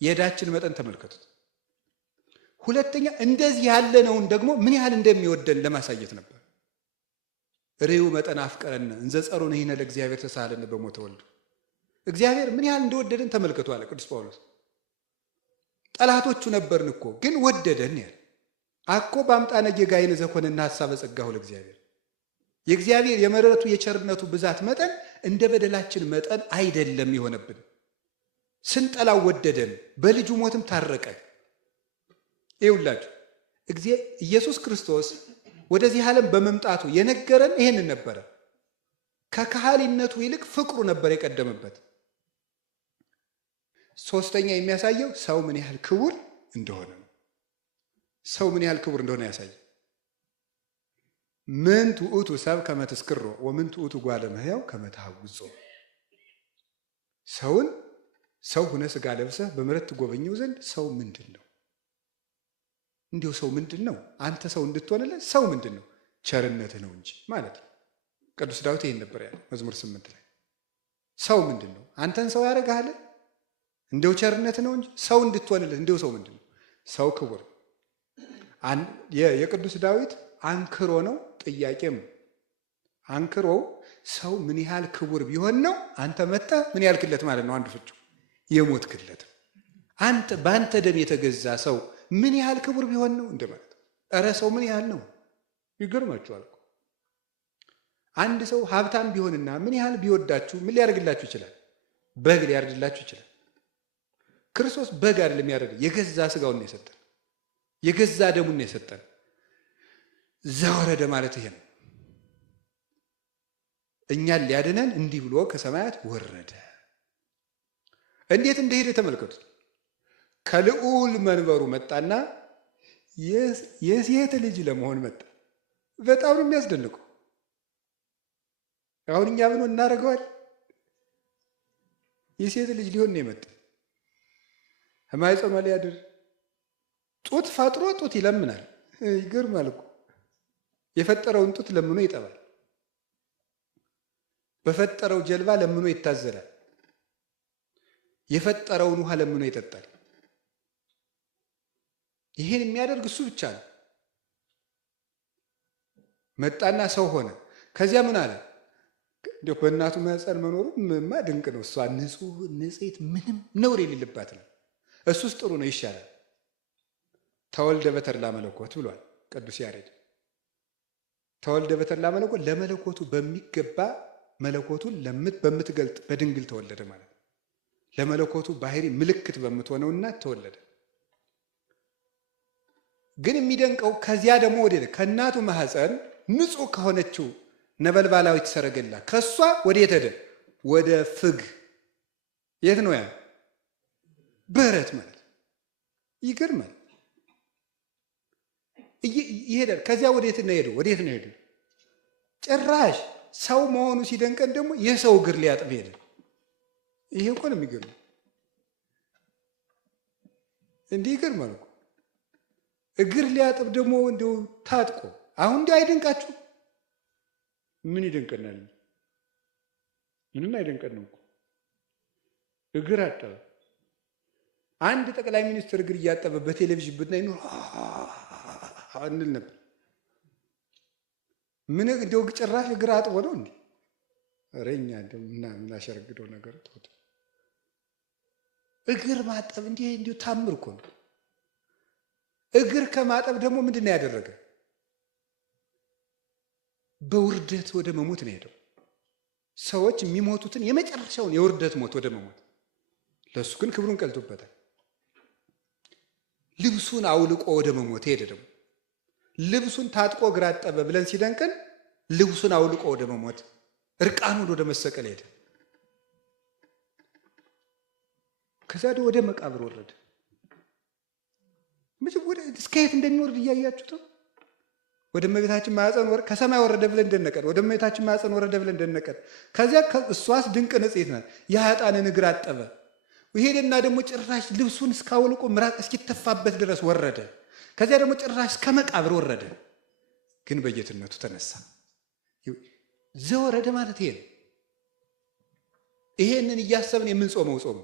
የዕዳችን መጠን ተመልከቱት። ሁለተኛ እንደዚህ ያለነውን ደግሞ ምን ያህል እንደሚወደን ለማሳየት ነበር። ርዩ መጠን አፍቀረን እንዘ ጸሩን ይህነ ለእግዚአብሔር ተሳሃለን በሞተ ወልዱ። እግዚአብሔር ምን ያህል እንደወደደን ተመልከቱ አለ ቅዱስ ጳውሎስ። ጠላቶቹ ነበርን እኮ ግን ወደደን ያለ አኮ በአምጣነ ጌጋይን ዘኮንና ሐሳበ ጸጋሁ ለእግዚአብሔር። የእግዚአብሔር የምሕረቱ የቸርነቱ ብዛት መጠን እንደ በደላችን መጠን አይደለም የሆነብን። ስንጠላው ወደደን፣ በልጁ ሞትም ታረቀን። ይኸውላችሁ ኢየሱስ ክርስቶስ ወደዚህ ዓለም በመምጣቱ የነገረን ይሄንን ነበረ። ከካህሊነቱ ይልቅ ፍቅሩ ነበር የቀደመበት። ሶስተኛ የሚያሳየው ሰው ምን ያህል ክቡር እንደሆነ ነው። ሰው ምን ያህል ክቡር እንደሆነ ያሳያል። ምን ትዑቱ ሰብ ከመ ትስክሮ ወምን ትዑቱ ጓለ እመሕያው ከመ ተሐውጾ። ሰውን ሰው ሁነ ሥጋ ለብሰህ በምሕረት ትጎበኘው ዘንድ ሰው ምንድን ነው? እንዲሁ ሰው ምንድን ነው? አንተ ሰው እንድትሆንለት ሰው ምንድን ነው? ቸርነትህ ነው እንጂ ማለት ነው። ቅዱስ ዳዊት ይሄን ነበር ያለ መዝሙር 8 ላይ። ሰው ምንድን ነው? አንተን ሰው ያደርግሃል? እንደው ቸርነትህ ነው እንጂ ሰው እንድትሆንለት እንደው ሰው ምንድን ነው? ሰው ክቡር። የቅዱስ ዳዊት አንክሮ ነው፣ ጥያቄም አንክሮው ሰው ምን ያህል ክቡር ቢሆን ነው አንተ መጥተህ ምን ያህል ክለት ማለት ነው። አንዱ ፍቹ የሞት ክለት። አንተ በአንተ ደም የተገዛ ሰው ምን ያህል ክቡር ቢሆን ነው እንደማለት። እረ ሰው ምን ያህል ነው? ይገርማችኋል እኮ አንድ ሰው ሀብታም ቢሆንና ምን ያህል ቢወዳችሁ ምን ሊያደርግላችሁ ይችላል? በግ ሊያርድላችሁ ይችላል። ክርስቶስ በግ አይደለም ያደረገ፣ የገዛ ስጋውን ነው የሰጠን፣ የገዛ ደሙን ነው የሰጠን። ዘወረደ ማለት ይሄ ነው። እኛን ሊያድነን እንዲህ ብሎ ከሰማያት ወረደ። እንዴት እንደሄደ ተመልከቱት። ከልዑል መንበሩ መጣና የሴት ልጅ ለመሆን መጣ። በጣም ነው የሚያስደንቀው። አሁን እኛ ምን እናደርገዋል? የሴት ልጅ ሊሆን ነው የመጣ። ማኅፀኗ ሊያድር ጡት ፈጥሮ ጡት ይለምናል። ይገርማል እኮ የፈጠረውን ጡት ለምኖ ይጠባል። በፈጠረው ጀልባ ለምኖ ይታዘላል። የፈጠረውን ውሃ ለምኖ ይጠጣል። ይህን የሚያደርግ እሱ ብቻ ነው። መጣና ሰው ሆነ። ከዚያ ምን አለ? እንዲያው በእናቱ ማኅፀን መኖሩ ማ ድንቅ ነው። እሷ ንጹሕ ንጽሕት ምንም ነውር የሌለባት ነው። እሱስ ጥሩ ነው፣ ይሻላል። ተወልደ በተድላ መለኮት ብሏል ቅዱስ ያሬድ። ተወልደ በተድላ መለኮት ለመለኮቱ በሚገባ መለኮቱን በምትገልጥ በድንግል ተወለደ ማለት ነው። ለመለኮቱ ባህሪ ምልክት በምትሆነውና ተወለደ። ግን የሚደንቀው ከዚያ ደግሞ ወደ ከእናቱ ማኅፀን ንጹሕ ከሆነችው ነበልባላዊት ሰረገላ ከሷ ወደ የት ሄደ? ወደ ፍግ። የት ነው ያ? በረት ማለት ይገርማል። ይሄዳል። ከዚያ ወዴት ነው ሄደው? ወዴት ነው ሄደው? ጭራሽ ሰው መሆኑ ሲደንቀን ደግሞ የሰው እግር ሊያጥብ ሄደ። ይሄ እኮ ነው የሚገርመው። እንዲህ ይገርማል እኮ እግር ሊያጥብ ደግሞ እንደው ታጥቆ። አሁን እንዲህ አይደንቃችሁ? ምን ይደንቀናል? ምንም አይደንቀንም እኮ እግር አጠበ። አንድ ጠቅላይ ሚኒስትር እግር እያጠበ በቴሌቪዥን ብናይ ኖሮ እንል ነበር። ምን እንደው ጭራሽ እግር አጥቦ ነው እንዴ? ኧረ እኛ ምን አሸረግደው ነገር ተውት። እግር ማጠብ እንዲሁ ታምር እኮ ነው። እግር ከማጠብ ደግሞ ምንድን ነው ያደረገ? በውርደት ወደ መሞት ነው ሄደው። ሰዎች የሚሞቱትን የመጨረሻውን የውርደት ሞት ወደ መሞት፣ ለእሱ ግን ክብሩን ቀልቶበታል። ልብሱን አውልቆ ወደ መሞት ሄደ። ደግሞ ልብሱን ታጥቆ እግር አጠበ ብለን ሲደንቀን ልብሱን አውልቆ ወደ መሞት፣ እርቃኑን ወደ መሰቀል ሄደ። ከዛ ወደ መቃብር ወረደ። እስከ የት እንደሚወርድ እያያችሁት ነው። ወደ እመቤታችን ማኅፀን ወረደ። ከሰማይ ወረደ ብለን እንደነቀን ወደ እመቤታችን ማኅፀን ወረደ ብለን እንደነቀን። ከዚያ እሷስ ድንቅ ንጽሕት ናት። የኃጥአንን እግር አጠበ። ይሄድና ደግሞ ጭራሽ ልብሱን እስካውልቆ ምራቅ እስኪተፋበት ድረስ ወረደ። ከዚያ ደግሞ ጭራሽ እስከ መቃብር ወረደ። ግን በጌትነቱ ተነሳ። ዘወረደ ማለት ይሄ ነው። ይሄንን እያሰብን የምንጾመው ጾም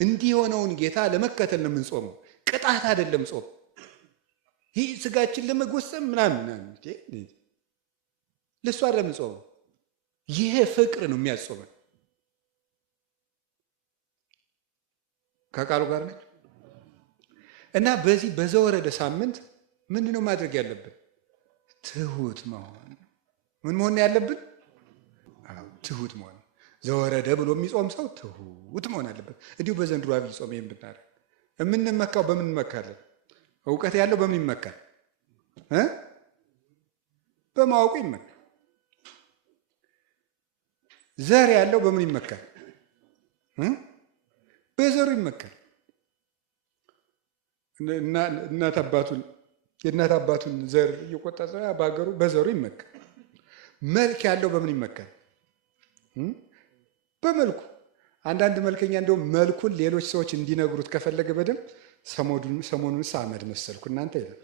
እንዲህ የሆነውን ጌታ ለመከተል ነው የምንጾመው። ቅጣት አይደለም ጾም። ይህ ስጋችን ለመጎሰም ምናምን ለእሱ አይደለም ጾም። ይሄ ፍቅር ነው የሚያጾመን። ከቃሉ ጋር ነች እና በዚህ በዘወረደ ሳምንት ምንድን ነው ማድረግ ያለብን? ትሁት መሆን። ምን መሆን ያለብን? ትሁት መሆን። ዘወረደ ብሎ የሚጾም ሰው ትሁት መሆን አለበት። እንዲሁ በዘንድሮ አብይ ጾም ይህን ብናደርግ የምንመካው በምን እንመካለን? እውቀት ያለው በምን ይመካል? በማወቁ ይመካል። ዘር ያለው በምን ይመካል? በዘሩ ይመካል። የእናት አባቱን ዘር እየቆጠረ በሀገሩ በዘሩ ይመካል። መልክ ያለው በምን ይመካል? በመልኩ። አንዳንድ መልከኛ እንደውም መልኩን ሌሎች ሰዎች እንዲነግሩት ከፈለገ በደንብ ሰሞኑን አመድ መሰልኩ እናንተ ይላል።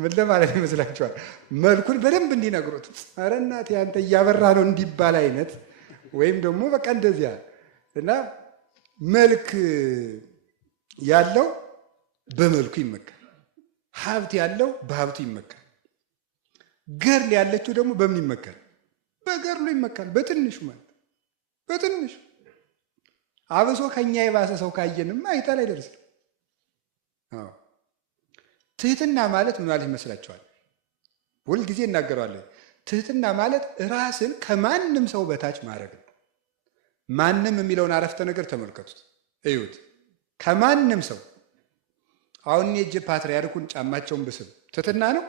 ምን ለማለት ይመስላችኋል? መልኩን በደንብ እንዲነግሩት፣ ኧረ እናቴ አንተ እያበራ ነው እንዲባል አይነት ወይም ደግሞ በቃ እንደዚያ እና መልክ ያለው በመልኩ ይመካል። ሀብት ያለው በሀብቱ ይመካል። ገርል ያለችው ደግሞ በምን ይመካል? በገርሉ ይመካል። በትንሹ ማለት በትንሹ አብሶ ከኛ የባሰ ሰው ካየንም አይታ ላይ ደርስ። ትህትና ማለት ምን ማለት ይመስላችኋል? ሁል ጊዜ እናገረዋለን። ትህትና ማለት ራስን ከማንም ሰው በታች ማድረግ ነው። ማንም የሚለውን አረፍተ ነገር ተመልከቱት፣ እዩት። ከማንም ሰው አሁን የእጅ ፓትርያርኩን ጫማቸውን ብስብ ትህትና ነው?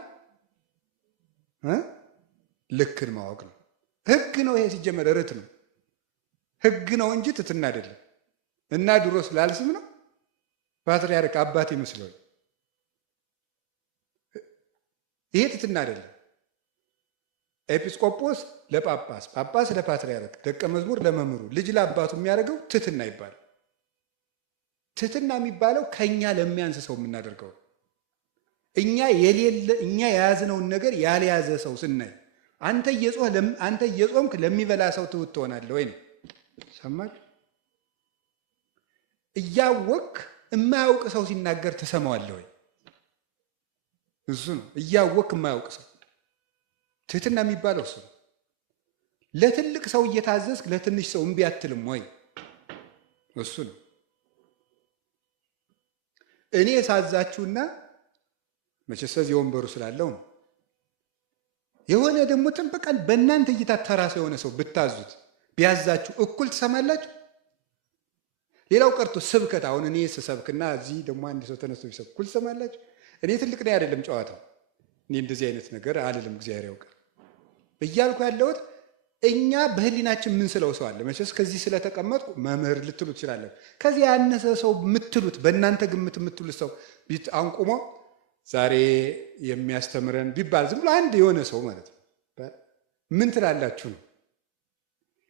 ልክን ማወቅ ነው። ህግ ነው። ይሄ ሲጀመር ርት ነው፣ ህግ ነው እንጂ ትህትና አይደለም። እና ድሮ ስላልስም ነው ፓትርያርክ አባት ይመስላል። ይሄ ትህትና አይደለም። ኤጲስቆጶስ ለጳጳስ፣ ጳጳስ ለፓትርያርክ፣ ደቀ መዝሙር ለመምህሩ፣ ልጅ ለአባቱ የሚያደርገው ትህትና ይባላል። ትህትና የሚባለው ከኛ ለሚያንስ ሰው የምናደርገው እኛ የያዝነውን ነገር ያልያዘ ሰው ስናይ አንተ እየጾምክ ለሚበላ ሰው ትሁት ትሆናለህ ወይ ነው። ሰማችሁ? እያወቅክ የማያውቅ ሰው ሲናገር ትሰማዋለህ ወይ? እሱ ነው እያወቅክ የማያውቅ ሰው ትህትና የሚባለው እሱ ነው። ለትልቅ ሰው እየታዘዝክ ለትንሽ ሰው እምቢ አትልም ወይ? እሱ ነው። እኔ ሳዛችሁና መቼስ እዚህ ወንበሩ ስላለው ነው። የሆነ ደግሞ ጥንበቃል በእናንተ እይታ ተራ ሰው የሆነ ሰው ብታዙት ቢያዛችሁ እኩል ትሰማላችሁ? ሌላው ቀርቶ ስብከት፣ አሁን እኔ ስሰብክና እዚህ ደግሞ አንድ ሰው ተነስቶ ቢሰብክ እኩል ትሰማላችሁ? እኔ ትልቅ ነው አይደለም ጨዋታው። እኔ እንደዚህ አይነት ነገር አልልም፣ እግዚአብሔር ያውቃል እያልኩ ያለሁት እኛ በህሊናችን ምን ስለው ሰው አለ። መቼስ ከዚህ ስለተቀመጥኩ መምህር ልትሉ ትችላለን። ከዚህ ያነሰ ሰው የምትሉት በእናንተ ግምት የምትሉት ሰው አንቁሞ ዛሬ የሚያስተምረን ቢባል ዝም ብሎ አንድ የሆነ ሰው ማለት ነው ምን ትላላችሁ ነው?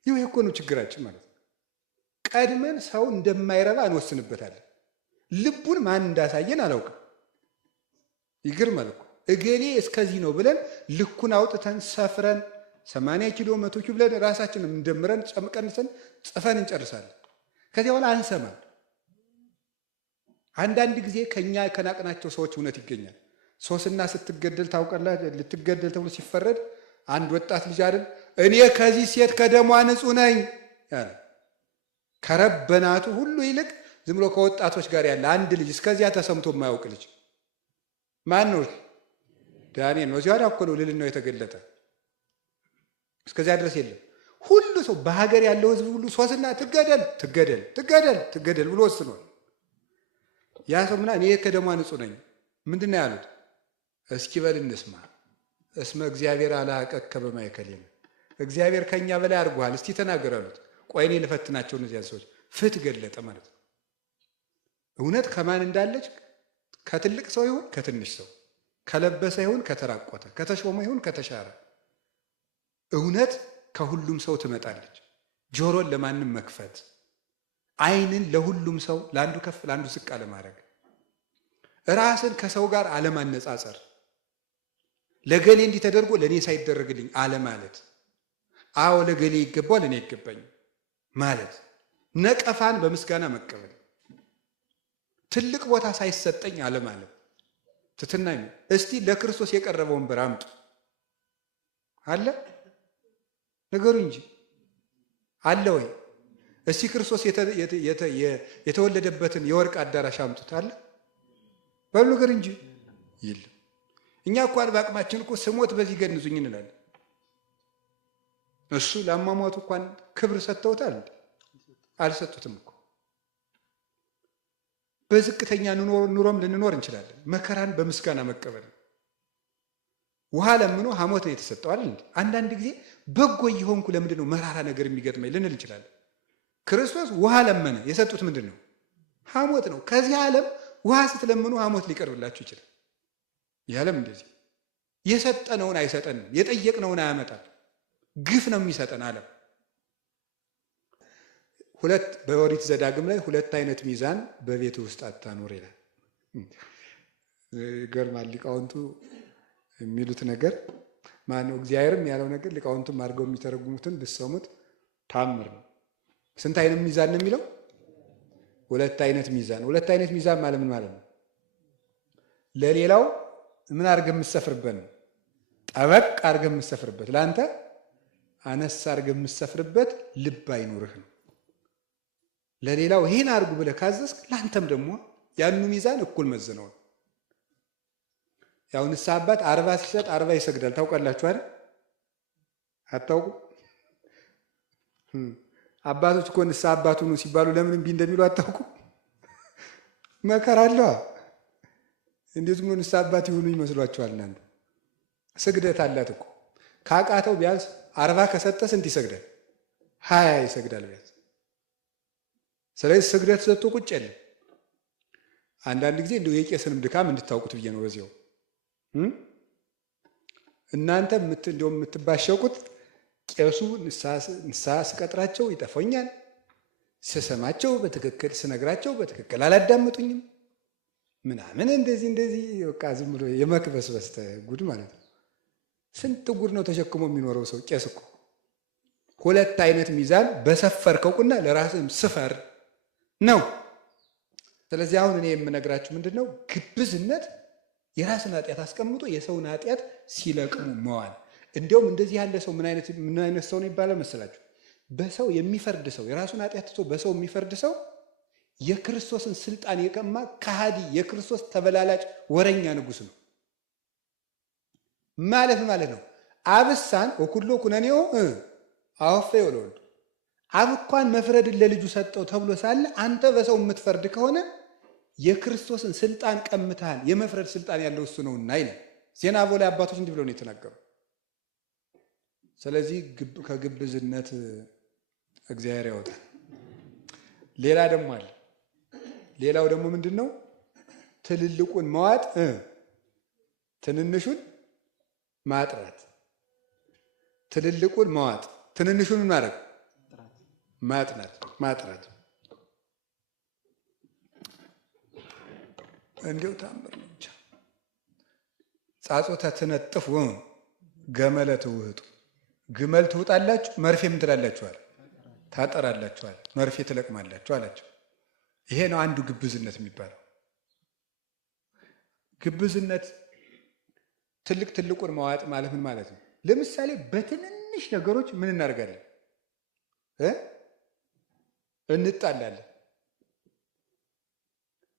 ይህ እኮ ነው ችግራችን ማለት ነው። ቀድመን ሰው እንደማይረባ እንወስንበታለን። ልቡን ማን እንዳሳየን አላውቅም። ይገርማል እኮ እገሌ እስከዚህ ነው ብለን ልኩን አውጥተን ሰፍረን 80 ኪሎ 100 ኪሎ ብለን ራሳችንን እንደምረን ጨምቀንሰን ጽፈን እንጨርሳለን። ከዚያ በኋላ አንሰማም። አንዳንድ ጊዜ ከኛ ከናቅናቸው ሰዎች እውነት ይገኛል። ሶስና ስትገደል ታውቃላችሁ። ልትገደል ተብሎ ሲፈረድ አንድ ወጣት ልጅ አይደል እኔ ከዚህ ሴት ከደሟ ንጹህ ነኝ ያለ ከረበናቱ ሁሉ ይልቅ ዝም ብሎ ከወጣቶች ጋር ያለ አንድ ልጅ እስከዚያ ተሰምቶ የማያውቅ ልጅ ማን ነው? ዳንኤል ነው። እዚያ እኮ ነው ልዕልናው የተገለጠ። እስከዚያ ድረስ የለም። ሁሉ ሰው በሀገር ያለው ህዝብ ሁሉ ሶስና ትገደል ትገደል ትገደል ትገደል ብሎ ወስኗል። ያ ሰው ምና እኔ ከደሟ ንጹህ ነኝ ምንድን ነው ያሉት? እስኪ በል እንስማ። እስመ እግዚአብሔር አልሐቀከ በማእከሌነ፣ እግዚአብሔር ከኛ በላይ አድርጎሃል፣ እስቲ ተናገር አሉት። ቆይ እኔ ልፈትናቸው እነዚያ ሰዎች። ፍትህ ገለጠ ማለት ነው። እውነት ከማን እንዳለች ከትልቅ ሰው ይሁን ከትንሽ ሰው፣ ከለበሰ ይሁን ከተራቆተ፣ ከተሾመ ይሁን ከተሻረ፣ እውነት ከሁሉም ሰው ትመጣለች። ጆሮን ለማንም መክፈት፣ ዓይንን ለሁሉም ሰው ለአንዱ ከፍ ለአንዱ ዝቅ አለማድረግ፣ ራስን ከሰው ጋር አለማነጻጸር፣ ለገሌ እንዲህ ተደርጎ ለእኔ ሳይደረግልኝ አለማለት፣ አዎ ለገሌ ይገባዋል እኔ አይገባኝም ማለት፣ ነቀፋን በምስጋና መቀበል፣ ትልቅ ቦታ ሳይሰጠኝ አለማለት ትሕትና ነው። እስቲ ለክርስቶስ የቀረበ ወንበር አምጡ አለ ነገሩ እንጂ አለ ወይ? እስቲ ክርስቶስ የተወለደበትን የወርቅ አዳራሽ አምጡት አለ በሉ ነገር እንጂ የለም። እኛ እንኳን በአቅማችን እኮ ስሞት በዚህ ገንዙኝ እንላለን። እሱ ለአሟሟቱ እንኳን ክብር ሰጥተውታል? አልሰጡትም እኮ። በዝቅተኛ ኑሮም ልንኖር እንችላለን። መከራን በምስጋና መቀበል። ውሃ ለምኖ ሐሞት ነው የተሰጠው አይደል? አንዳንድ ጊዜ በጎ እየሆንኩ ለምንድን ነው መራራ ነገር የሚገጥመኝ ልንል እንችላለን። ክርስቶስ ውሃ ለመነ፣ የሰጡት ምንድን ነው? ሐሞት ነው። ከዚህ ዓለም ውሃ ስትለምኑ ሐሞት ሊቀርብላችሁ ይችላል። ይህ ዓለም እንደዚህ የሰጠነውን አይሰጠንም፣ የጠየቅነውን አያመጣል። ግፍ ነው የሚሰጠን ዓለም። በኦሪት ዘዳግም ላይ 2 አይነት ሚዛን በቤት ውስጥ አታኑር ይላል። ገርማል። ሊቃውንቱ የሚሉት ነገር ማነው? እግዚአብሔርም ያለው ነገር ሊቃውንቱም አድርገው የሚተረጉሙትን ብትሰሙት ታምር ነው። ስንት አይነት ሚዛን ነው የሚለው? 2 አይነት ሚዛን። 2 አይነት ሚዛን ማለት ምን ማለት ነው? ለሌላው ምን አድርገህ የምትሰፍርበት ነው? ጠበቅ አድርገህ የምትሰፍርበት፣ ለአንተ አነስ አድርገህ የምትሰፍርበት ልብ አይኖርህ ነው። ለሌላው ይህን አድርጉ ብለህ ካዘዝክ ለአንተም ደግሞ ያኑ ሚዛን እኩል መዝነው። ያው ንስሐ አባት 40 ሲሰጥ 40 ይሰግዳል። ታውቃላችሁ አይደል? አታውቁም? አባቶች እኮ ንስሐ አባት ሁኑ ሲባሉ ለምን እምቢ እንደሚሉ አታውቁም? መከራ አለዋ። እንዴት ብሎ ንስሐ አባት ይሁኑ ይመስሏችኋል? እናንተ ስግደት አላት እኮ። ካቃተው ቢያንስ 40 ከሰጠ ስንት ይሰግዳል? 20 ይሰግዳል ቢያንስ። ስለዚህ ስግደት ሰጥቶ ቁጭ የለም። አንዳንድ ጊዜ እንደው የቄስንም ድካም እንድታውቁት ብዬ ነው በዚያው። እናንተ እንደውም የምትባሸቁት ቄሱ ንስሐ ስቀጥራቸው ይጠፋኛል፣ ስሰማቸው በትክክል ስነግራቸው በትክክል አላዳምጡኝም ምናምን እንደዚህ በቃ ዝም ብሎ የመክበስበስ ጉድ ማለት ነው። ስንት ጉድ ነው ተሸክሞ የሚኖረው ሰው ቄስ እኮ። 2 አይነት ሚዛን በሰፈርከው ቁና ለራስህም ስፈር ነው። ስለዚህ አሁን እኔ የምነግራችሁ ምንድን ነው? ግብዝነት የራስን ኃጢአት አስቀምጦ የሰውን ኃጢአት ሲለቅሙ መዋል። እንዲያውም እንደዚህ ያለ ሰው ምን አይነት ሰው ነው ይባላል መሰላችሁ? በሰው የሚፈርድ ሰው፣ የራሱን ኃጢአት ትቶ በሰው የሚፈርድ ሰው የክርስቶስን ስልጣን የቀማ ከሃዲ፣ የክርስቶስ ተበላላጭ ወረኛ ንጉሥ ነው ማለት ነው። አብሳን ወኩሎ ኩነኔው አወፈ ወለወልድ፣ አብ እንኳን መፍረድን ለልጁ ሰጠው ተብሎ ሳለ አንተ በሰው የምትፈርድ ከሆነ የክርስቶስን ስልጣን ቀምተሃል። የመፍረድ ስልጣን ያለው እሱ ነውና ይላል። ዜና ላይ አባቶች እንዲህ ብለው ነው የተናገሩ። ስለዚህ ከግብዝነት እግዚአብሔር ያወጣል። ሌላ ደግሞ አለ። ሌላው ደግሞ ምንድን ነው? ትልልቁን መዋጥ፣ ትንንሹን ማጥራት። ትልልቁን መዋጥ፣ ትንንሹን ማድረግ ማጥራት። እንዲው ታምር ነው ብቻ። ጻጾተ ትነጥፍ ገመለ ትውህጡ። ግመል ትውጣላችሁ፣ መርፌ ምን ትላላችኋል? ታጠራላችኋል፣ መርፌ ትለቅማላችሁ አላቸው። ይሄ ነው አንዱ ግብዝነት የሚባለው። ግብዝነት ትልቁን መዋጥ ማለት ምን ማለት ነው? ለምሳሌ በትንንሽ ነገሮች ምን እናደርጋለን? እንጣላለን።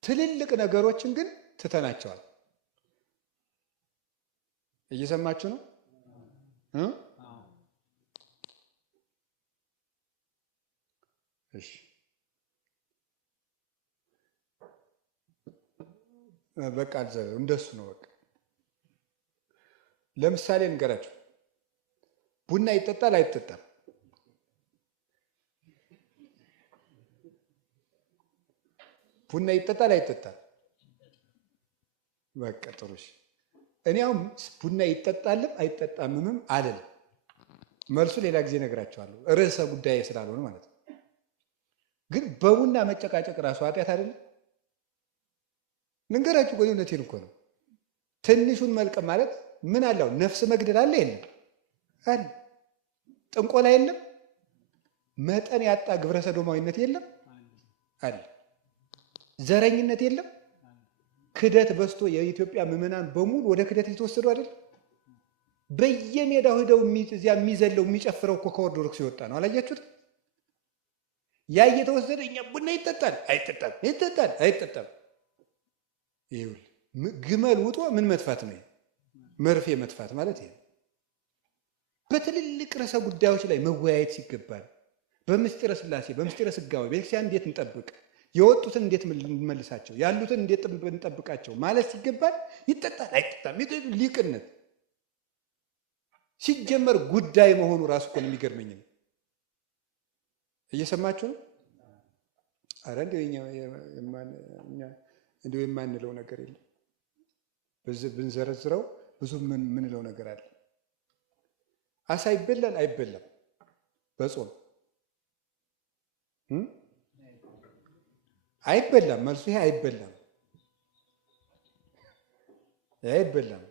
ትልልቅ ነገሮችን ግን ትተናቸዋል። እየሰማችሁ ነው? እሺ፣ በቃ እንደሱ ነው። በቃ ለምሳሌ እንገራችሁ፣ ቡና ይጠጣል አይጠጣም? ቡና ይጠጣል አይጠጣም? በቃ ጥሩ። እኔ አሁን ቡና ይጠጣልም አይጠጣምም አልልም። መልሱ ሌላ ጊዜ እነግራቸዋለሁ፣ ርዕሰ ጉዳይ ስላልሆነ ማለት ነው። ግን በቡና መጨቃጨቅ ራሱ ኃጢአት አይደለም? ልንገራችሁ፣ ቆይ እውነቴን እኮ ነው። ትንሹን መልቀም ማለት ምን አለው? ነፍስ መግደል አለ የለም? አለ። ጥንቆላ የለም? መጠን ያጣ ግብረ ሰዶማዊነት የለም? አለ። ዘረኝነት የለም? ክደት በዝቶ የኢትዮጵያ ምዕመናን በሙሉ ወደ ክደት የተወሰዱ አይደል? በየሜዳው ሄደው እዚያ የሚዘለው የሚጨፍረው እኮ ከኦርቶዶክስ የወጣ ነው። አላያችሁት? ያ እየተወሰደ እኛ ቡና ይጠጣል አይጠጣም፣ ይጠጣል አይጠጣም። ይኸውልህ ግመል ውጦ ምን መጥፋት ነው? መርፌ መጥፋት ማለት ይሄ። በትልልቅ ርዕሰ ጉዳዮች ላይ መወያየት ሲገባል፣ በምስጢረ ሥላሴ በምስጢረ ሥጋዌ ቤተክርስቲያን እንዴት እንጠብቅ፣ የወጡትን እንዴት እንመልሳቸው፣ ያሉትን እንዴት እንጠብቃቸው ማለት ሲገባል ይጠጣል አይጠጣም። ሊቅነት ሲጀመር ጉዳይ መሆኑ ራሱ እኮ የሚገርመኝ ነው። እየሰማችሁ ነው? አረ እንደው የማንለው ነገር የለም። ብንዘረዝረው ብዙ ምንለው ነገር አለ። አሳ ይበላል አይበላም? በጾም አይበላም። መልሱ ይሄ አይበላም፣ አይበላም።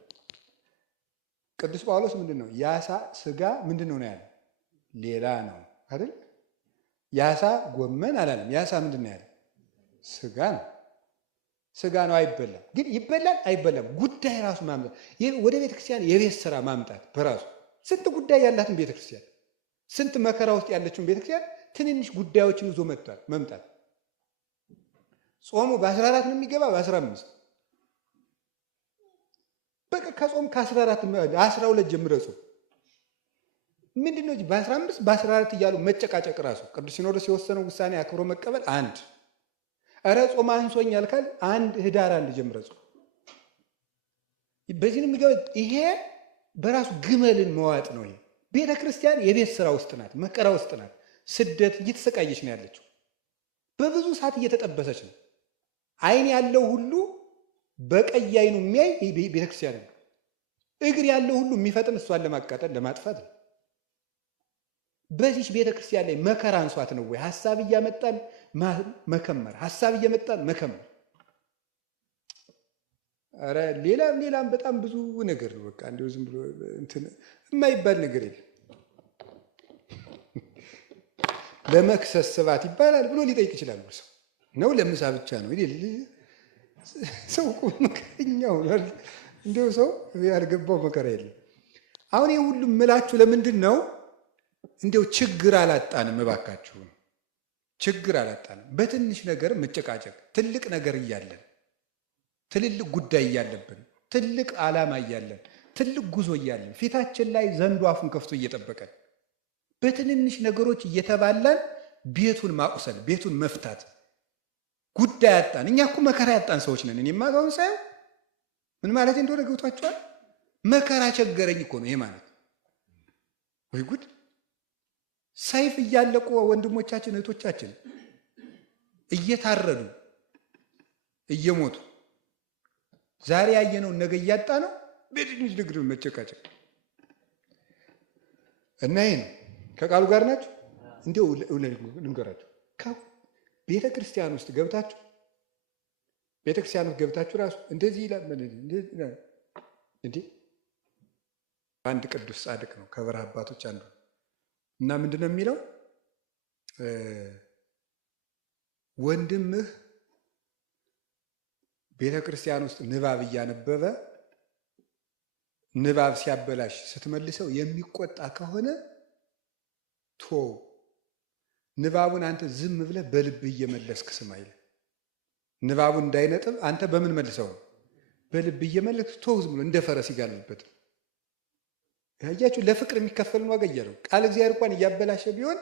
ቅዱስ ጳውሎስ ምንድን ነው የአሳ ስጋ ምንድን ነው ያለ? ሌላ ነው አይደል? የአሳ ጎመን አላለም። የአሳ ምንድን ነው ያለ? ስጋ ነው። ስጋ ነው፣ አይበላም። ግን ይበላል አይበላም? ጉዳይ ራሱ ማምጣት ወደ ቤተክርስቲያን የቤት ስራ ማምጣት በራሱ ስንት ጉዳይ ያላትን ቤተክርስቲያን፣ ስንት መከራ ውስጥ ያለችውን ቤተክርስቲያን ትንንሽ ጉዳዮችን ይዞ መምጣት። ጾሙ በ14 ነው የሚገባ በ15 በቃ ከጾም ከ14 12 ጀምረ ጾም ምንድን ነው በ15 በ14 እያሉ መጨቃጨቅ ራሱ ቅዱስ ሲኖዶስ የወሰነው ውሳኔ አክብሮ መቀበል አንድ። እረ ጾም አንሶኛል ካል አንድ ህዳር 1 ጀምረ ጾም። በዚህ ነው የሚገባ። ይሄ በራሱ ግመልን መዋጥ ነው። ይሄ ቤተ ክርስቲያን የቤት ስራ ውስጥ ናት፣ መከራ ውስጥ ናት። ስደት እየተሰቃየች ነው ያለችው። በብዙ ሰዓት እየተጠበሰች ነው። አይን ያለው ሁሉ በቀይ አይኑ የሚያይ ቤተ ክርስቲያን ነው። እግር ያለው ሁሉ የሚፈጥን እሷን ለማቃጠል ለማጥፋት ነው። በዚህ ቤተ ክርስቲያን ላይ መከራ አንሷት ነው ወይ? ሐሳብ እያመጣን መከመር፣ ሐሳብ እየመጣን መከመር። አረ ሌላም በጣም ብዙ ነገር ነው። በቃ እንደው ዝም ብሎ እንትን የማይባል ነገር የለም። ለመክሰስ ስባት ይባላል ብሎ ሊጠይቅ ይችላል። ሰው ነው ለምሳ ብቻ ነው ሰው መከረኛው እንደው ሰው ያልገባው መከራ የለም። አሁን ይህ ሁሉ ምላችሁ ለምንድን ነው? እንደው ችግር አላጣንም፣ እባካችሁ ችግር አላጣንም። በትንሽ ነገር መጨቃጨቅ፣ ትልቅ ነገር እያለን ትልልቅ ጉዳይ እያለብን ትልቅ ዓላማ እያለን ትልቅ ጉዞ እያለን ፊታችን ላይ ዘንዶ አፉን ከፍቶ እየጠበቀን በትንንሽ ነገሮች እየተባላን ቤቱን ማቁሰል፣ ቤቱን መፍታት ጉዳይ ያጣን። እኛ እኮ መከራ ያጣን ሰዎች ነን። እኔማ አሁን ሳየው ምን ማለት እንደሆነ ገብቷቸዋል። መከራ ቸገረኝ እኮ ነው ይሄ ማለት። ወይ ጉድ! ሰይፍ እያለቁ ወንድሞቻችን እህቶቻችን እየታረዱ እየሞቱ ዛሬ ያየነው ነገ እያጣ ነው። በትንሽ ንግድ መጨቃጨቅ እና ይሄ ነው። ከቃሉ ጋር ናቸው። እንዲሁ ልንገራችሁ፣ ቤተ ክርስቲያን ውስጥ ገብታችሁ ራሱ እንደዚህ ይላል እንዴ። አንድ ቅዱስ ጻድቅ ነው ከበረሃ አባቶች አንዱ እና ምንድን ነው የሚለው? ወንድምህ ቤተ ክርስቲያን ውስጥ ንባብ እያነበበ ንባብ ሲያበላሽ ስትመልሰው የሚቆጣ ከሆነ ቶ ንባቡን አንተ ዝም ብለህ በልብህ እየመለስክ ስማ ይላል። ንባቡን እንዳይነጥብ አንተ በምን መልሰው? በልብህ እየመለስክ ቶ ዝም ብሎ እንደ ፈረስ ይጋልብበት። ያያችሁ ለፍቅር የሚከፈልን ዋጋ እያለው ቃል እግዚአብሔር እንኳን እያበላሸ ቢሆን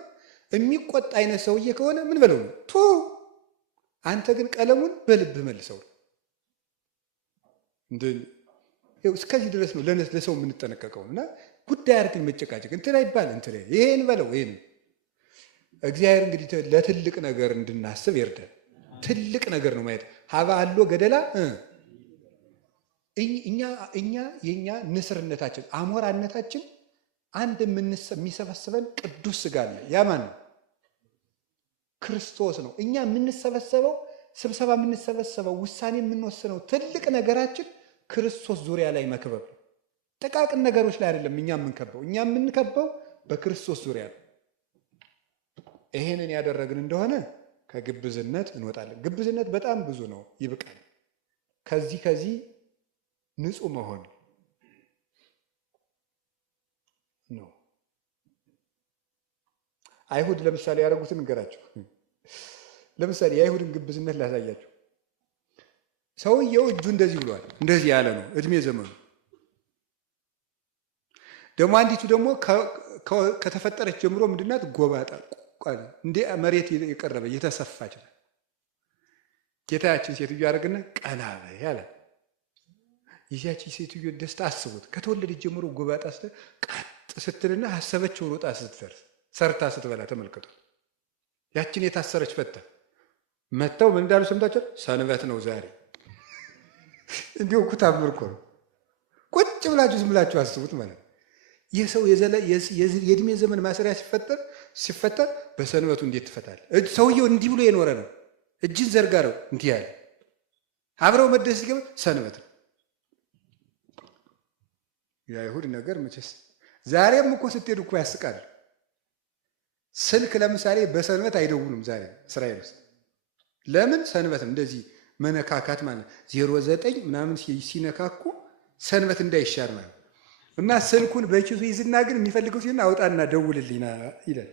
የሚቆጣ አይነት ሰውዬ ከሆነ ምን በለው ቶ አንተ ግን ቀለሙን በልብህ መልሰው። እስከዚህ ድረስ ነው ለሰው የምንጠነቀቀው። እና ጉዳይ አድርገን መጨቃጨቅ እንትን አይባል እንትን ይሄን በለው ይሄን። እግዚአብሔር እንግዲህ ለትልቅ ነገር እንድናስብ ይርዳል። ትልቅ ነገር ነው ማየት ሀባ አሎ ገደላ እኛ የኛ ንስርነታችን አሞራነታችን አንድ የሚሰበስበን ቅዱስ ስጋ አለ። ያ ማን ነው? ክርስቶስ ነው። እኛ የምንሰበሰበው ስብሰባ የምንሰበሰበው ውሳኔ የምንወስነው ትልቅ ነገራችን ክርስቶስ ዙሪያ ላይ መክበብ፣ ጥቃቅን ነገሮች ላይ አይደለም። እኛ የምንከበው በክርስቶስ ዙሪያ ነው። ይሄንን ያደረግን እንደሆነ ከግብዝነት እንወጣለን። ግብዝነት በጣም ብዙ ነው፣ ይብቃል። ከዚህ ንጹህ መሆን ነው። አይሁድ ለምሳሌ ያደረጉትን እንገራቸው። ለምሳሌ የአይሁድን ግብዝነት ላሳያቸው። ሰውየው እጁ እንደዚህ ብሏል፣ እንደዚህ ያለ ነው እድሜ ዘመኑ። ደግሞ አንዲቱ ደግሞ ከተፈጠረች ጀምሮ ምንድናት? ጎባጣ እንደ መሬት የቀረበ የተሰፋች ነው። ጌታችን ሴትዮ ያደርግና ቀና በይ አለ። የዚያች ሴትዮ ደስታ አስቡት። ከተወለደች ጀምሮ ጎባጣ ቀጥ ስትልና አሰበችው ሮጣ ስትደርስ ሰርታ ስትበላ ተመልከቱ። ያችን የታሰረች ፈታ መጥተው ምን እንዳሉ ሰምታችሁ? ሰንበት ነው ዛሬ። እንዲሁ እኮ ታምር እኮ ነው። ቁጭ ብላችሁ ዝም ብላችሁ አስቡት ማለት ነው። ይህ ሰው የእድሜ ዘመን ማሰሪያ ሲፈጠር በሰንበቱ እንዴት ትፈታል? ሰውየው እንዲህ ብሎ የኖረ ነው። እጅን ዘርጋረው እንዲህ ያለ አብረው መደስ ሲገባ ሰንበት ነው። የአይሁድ ነገር መቼስ ዛሬም እኮ ስትሄዱ እኮ ያስቃል። ስልክ ለምሳሌ በሰንበት አይደውሉም ዛሬ እስራኤል ውስጥ። ለምን? ሰንበት እንደዚህ መነካካት ማለት 09 ምናምን ሲነካኩ ሰንበት እንዳይሻር ማለት እና ስልኩን በኪሱ ይዝና ግን የሚፈልገው ሲሆን አውጣና ደውልልኝ ይላል።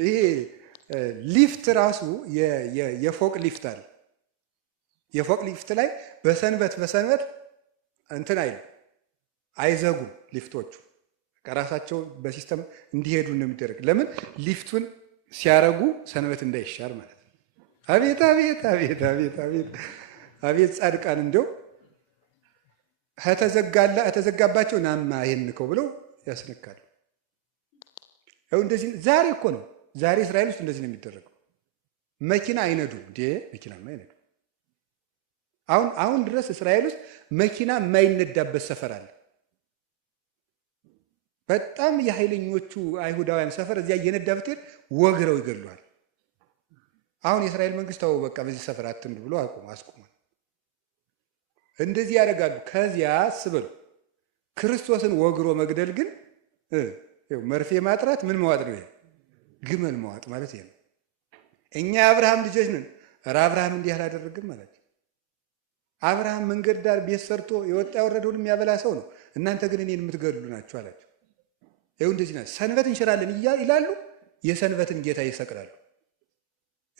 ይሄ ሊፍት ራሱ የፎቅ ሊፍት አለ። የፎቅ ሊፍት ላይ በሰንበት እንትን አይዘጉም ሊፍቶቹ ራሳቸው በሲስተም እንዲሄዱ ነው የሚደረግ። ለምን? ሊፍቱን ሲያረጉ ሰንበት እንዳይሻር ማለት ነው። አቤት አቤት አቤት አቤት አቤት አቤት ጻድቃን እንደው ከተዘጋባቸው ናማ ይሄንከው ብለው ያስነካሉ። ያው እንደዚህ ዛሬ እኮ ነው። ዛሬ እስራኤል ውስጥ እንደዚህ ነው የሚደረገው። መኪና አይነዱም እንዴ? መኪናማ አይነዱ። አሁን ድረስ እስራኤል ውስጥ መኪና የማይነዳበት ሰፈር አለ። በጣም የኃይለኞቹ አይሁዳውያን ሰፈር እዚያ እየነዳ ብትሄድ ወግረው ይገድሏል። አሁን የእስራኤል መንግስት ተው በቃ በዚህ ሰፈር አትንዱ ብሎ አስቆሟል። እንደዚህ ያደርጋሉ። ከዚያ ስበሉ ክርስቶስን ወግሮ መግደል ግን መርፌ ማጥራት ምን መዋጥ ነው? ግመል መዋጥ ማለት ይሄ ነው። እኛ የአብርሃም ልጆች ነን። ኧረ አብርሃም እንዲህ አላደረግም ማለት አብርሃም መንገድ ዳር ቤት ሰርቶ የወጣ የወረደውን የሚያበላ ሰው ነው። እናንተ ግን እኔን የምትገድሉ ናችሁ አላቸው። ይኸው እንደዚህ ናቸው። ሰንበት እንሽራለን ይላሉ፣ የሰንበትን ጌታ ይሰቅላሉ።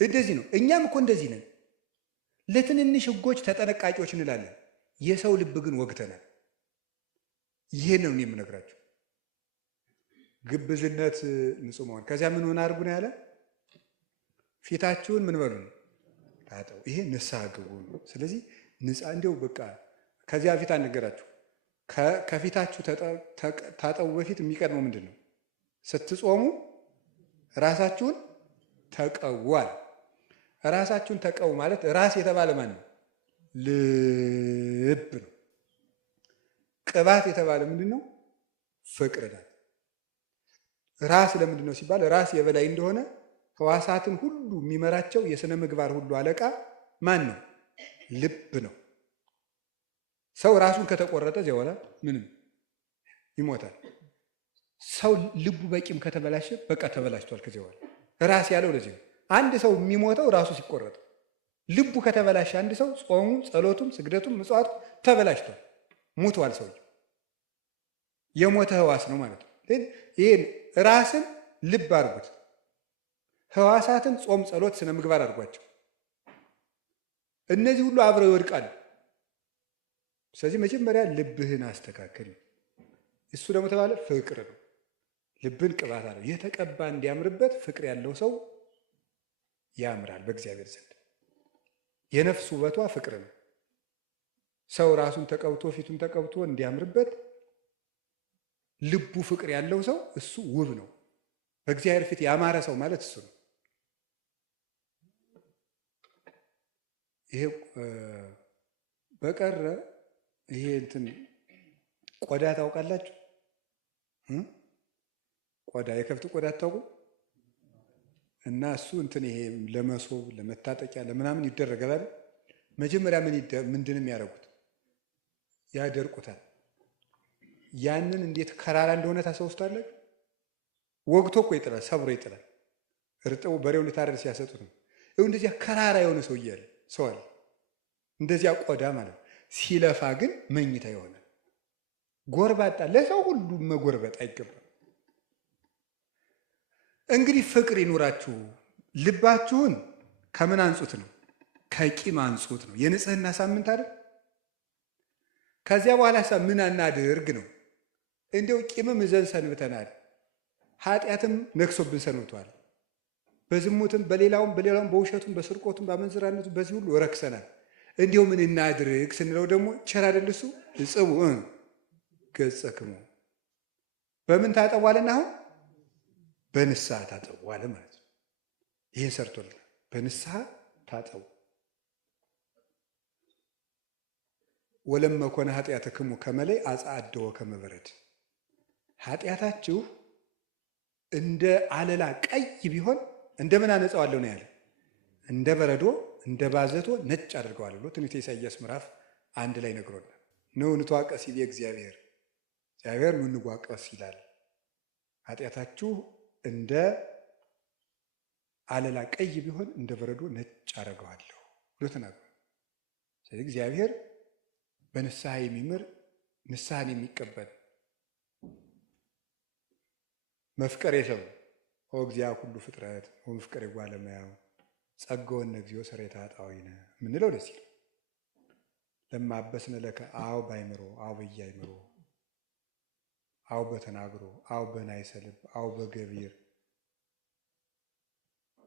እንደዚህ ነው። እኛም እኮ እንደዚህ ነን። ለትንንሽ ሕጎች ተጠነቃቂዎች እንላለን። የሰው ልብ ግን ወግተናል። ይሄን ነው የምነግራቸው። ግብዝነት ንጹህ መሆን። ከዚያ ምን ሆነ አድርጉ ነው ያለ? ፊታችሁን ምን በሉ ነው ታጠቡ። ይሄ ንስሐ ግቡ ነው። ስለዚህ እንዲያው በቃ ከዚያ ፊት አንገራችሁ። ከፊታችሁ ታጠቡ በፊት የሚቀድመው ምንድን ነው? ስትጾሙ ራሳችሁን ተቀቡ አለ። ራሳችሁን ተቀቡ ማለት ራስ የተባለ ማን ነው? ልብ ነው። ቅባት የተባለ ምንድን ነው? ፍቅር ናት። ራስ ለምንድን ነው ሲባል ራስ የበላይ እንደሆነ ሕዋሳትን ሁሉ የሚመራቸው የሥነ ምግባር ሁሉ አለቃ ማን ነው? ልብ ነው። ሰው ራሱን ከተቆረጠ እዚያ በኋላ ምንም ይሞታል። ሰው ልቡ በቂም ከተበላሸ በቃ ተበላሽቷል። ከዚያ በኋላ ራስ ያለው ለዚህ ነው። አንድ ሰው የሚሞተው ራሱ ሲቆረጥ። ልቡ ከተበላሸ አንድ ሰው ጾሙ፣ ጸሎቱም፣ ስግደቱም፣ ምጽዋቱ ተበላሽቷል፣ ሙቷል። ሰው የሞተ ሕዋስ ነው ማለት ነው። ይህን ራስን ልብ አድርጉት። ሕዋሳትን ጾም፣ ጸሎት፣ ስነ ምግባር አድርጓቸው። እነዚህ ሁሉ አብረው ይወድቃሉ። ስለዚህ መጀመሪያ ልብህን አስተካክል። እሱ ደግሞ ተባለ ፍቅር ነው። ልብን ቅባት አለው። የተቀባ እንዲያምርበት ፍቅር ያለው ሰው ያምራል በእግዚአብሔር ዘንድ። የነፍስ ውበቷ ፍቅር ነው። ሰው ራሱን ተቀብቶ ፊቱን ተቀብቶ እንዲያምርበት ልቡ ፍቅር ያለው ሰው እሱ ውብ ነው። በእግዚአብሔር ፊት ያማረ ሰው ማለት እሱ ነው። ይሄ በቀረ ይሄ እንትን ቆዳ ታውቃላችሁ? ቆዳ የከብት ቆዳ አታውቁ? እና እሱ እንትን ይሄ ለመሶብ ለመታጠቂያ ለምናምን ይደረጋል። መጀመሪያ ምንድን የሚያደርጉት? ያደርቁታል። ያንን እንዴት ከራራ እንደሆነ ታስታውሱታላችሁ? ወግቶ እኮ ይጥላል፣ ሰብሮ ይጥላል። እርጥቡ በሬው ሊታረድ ሲያሰጡት ነው። እንደዚያ ከራራ የሆነ ሰው እያለ ሰው አለ፣ እንደዚያ ቆዳ ማለት ነው። ሲለፋ ግን መኝታ ይሆናል። ጎርባጣ፣ ለሰው ሁሉ መጎርበጥ አይገባም። እንግዲህ ፍቅር ይኑራችሁ። ልባችሁን ከምን አንጹት ነው? ከቂም አንጹት ነው። የንጽህና ሳምንት አይደል? ከዚያ በኋላ ምን እናድርግ ነው? እንዲያው ቂምም እዘን ሰንብተናል፣ ኃጢአትም ነግሶብን ሰንብቷል። በዝሙትም በሌላውም በውሸቱም በስርቆቱም በአመንዝራነቱ በዚህ ሁሉ ረክሰናል። እንዲያው ምን እናድርግ ስንለው ደግሞ ቸር አይደል እሱ? እጽቡ ገጸክሙ በምን ታጠቧልና? አሁን በንስሐ ታጠቡ አለ ማለት ነው። ይህን ሰርቶልናል። በንስሐ ታጠቡ። ወለመኮነ ኃጢአትክሙ ከመላይ አጽአደወ ከመ በረድ። ኃጢአታችሁ እንደ አለላ ቀይ ቢሆን እንደምን አነጻዋለሁ ነው ያለ? እንደ በረዶ እንደ ባዘቶ ነጭ አድርገዋለሁ ብሎ ትንቢተ ኢሳይያስ ምዕራፍ 1 ላይ ነግሮናል። ነው እንተዋቀስ ይቤ እግዚአብሔር ኑ እንዋቀስ ይላል። ኃጢአታችሁ እንደ አለላ ቀይ ቢሆን እንደ በረዶ ነጭ አደርገዋለሁ ብሎ ተናግሯል። ስለዚህ እግዚአብሔር በንስሐ የሚምር ንስሐን የሚቀበል መፍቀሬ ሰው እግዚአ ኩሉ ፍጥረት ወመፍቀሬ እጓለ እመሕያው ጸጋወነ እግዚኦ ሰሬታ ኃጣውኢነ የምንለው ደስ ይላል። ለማበስነ ለከ አው ባይምሮ አው በያይምሮ አው በተናግሮ አው በናይሰ ልብ አው በገቢር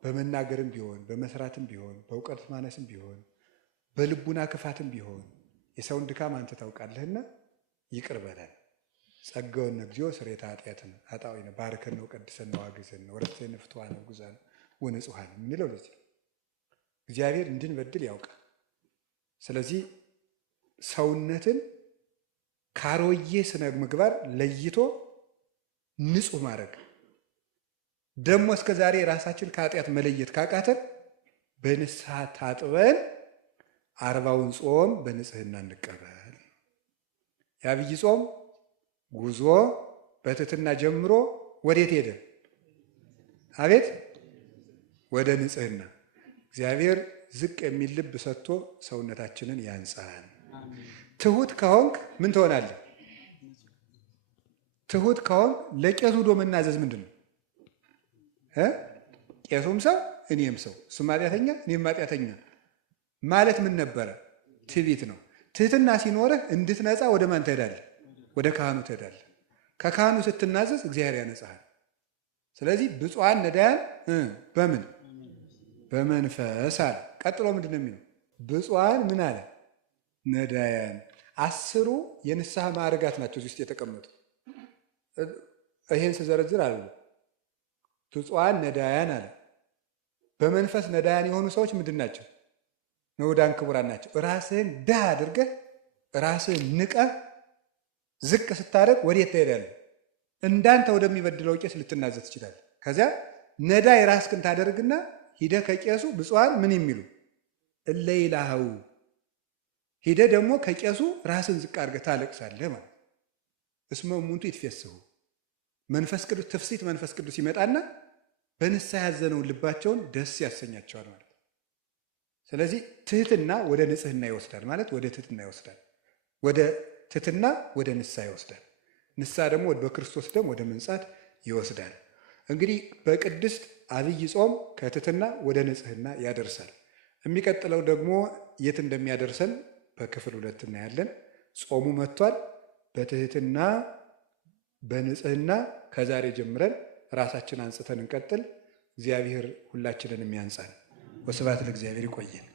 በመናገርም ቢሆን በመስራትም ቢሆን በእውቀት ማነስም ቢሆን በልቡና ክፋትም ቢሆን የሰውን ድካም አንተ ታውቃለህና ይቅር በለን። ጸጋወነ እግዚኦ ስርየተ ኃጣውኢነ ባርከነ ወቀድሰነ ወአግዘነ ወረሰነ ፍትዋነ ጉዛነ ወንጹሐነ የሚለው ለዚህ እግዚአብሔር እንድንበድል ያውቃል። ስለዚህ ሰውነትን ካሮዬ ስነ ምግባር ለይቶ ንጹህ ማድረግ ደግሞ እስከ ዛሬ ራሳችን ከኃጢአት መለየት ካቃተን በንስሐ ታጥበን 40ውን ጾም በንጽህና እንቀበል። የዐቢይ ጾም ጉዞ በትሕትና ጀምሮ ወዴት ሄደ? አቤት ወደ ንጽህና። እግዚአብሔር ዝቅ የሚል ልብ ሰጥቶ ሰውነታችንን ያንጻን። ትሁት ከሆንክ ምን ትሆናለህ? ትሁት ከሆንክ ለቄሱ ዶ መናዘዝ ምንድን ነው? ቄሱም ሰው እኔም ሰው፣ እሱም ኃጢአተኛ እኔም ኃጢአተኛ ማለት ምን ነበረ? ትዕቢት ነው። ትህትና ሲኖርህ እንድትነጻ ወደ ማን ትሄዳለህ? ወደ ካህኑ ትሄዳለህ። ከካህኑ ስትናዘዝ እግዚአብሔር ያነጻሃል። ስለዚህ ብፁዓን ነዳያን በምን በመንፈስ አለ። ቀጥሎ ምንድን ነው የሚለው? ብፁዓን ምን አለ? ነዳያን። 10 የንስሐ ማዕርጋት ናቸው እዚህ ውስጥ የተቀመጡ። ይሄን ስዘረዝር አለ ብፁዓን ነዳያን አለ። በመንፈስ ነዳያን የሆኑ ሰዎች ምንድን ናቸው? ንዑዳን ክቡራን ናቸው። ራስህን ድሃ አድርገህ ራስህን ንቀህ ዝቅ ስታደርግ ወዴት ትሄዳለህ? እንዳንተ ወደሚበድለው ቄስ ልትናዘዝ ትችላለህ። ከዚያ ነዳይ ራስህን ታደርግና ሂደህ ከቄሱ ብፁዓን ምን የሚሉ እለ ይላሃው ሂደህ ደግሞ ከቄሱ ራስን ዝቅ አድርገህ ታለቅሳለህ ማለት እስመ እሙንቱ ይትፌስሑ መንፈስ ቅዱስ ትፍሲት መንፈስ ቅዱስ ይመጣና በንስሐ ያዘነውን ልባቸውን ደስ ያሰኛቸዋል ማለት። ስለዚህ ትህትና ወደ ንጽህና ይወስዳል ማለት ወደ ትህትና ይወስዳል። ወደ ትህትና ወደ ንስሐ ይወስዳል። ንስሐ ደግሞ በክርስቶስ ደም ወደ መንጻት ይወስዳል። እንግዲህ በቅድስት ዐቢይ ጾም ከትህትና ወደ ንጽህና ያደርሳል። የሚቀጥለው ደግሞ የት እንደሚያደርሰን በክፍል 2 እናያለን። ጾሙ መጥቷል። በትህትና በንጽህና ከዛሬ ጀምረን ራሳችን አንጽተን እንቀጥል። እግዚአብሔር ሁላችንን የሚያንጻን። ወስብሐት ለእግዚአብሔር። ይቆየን።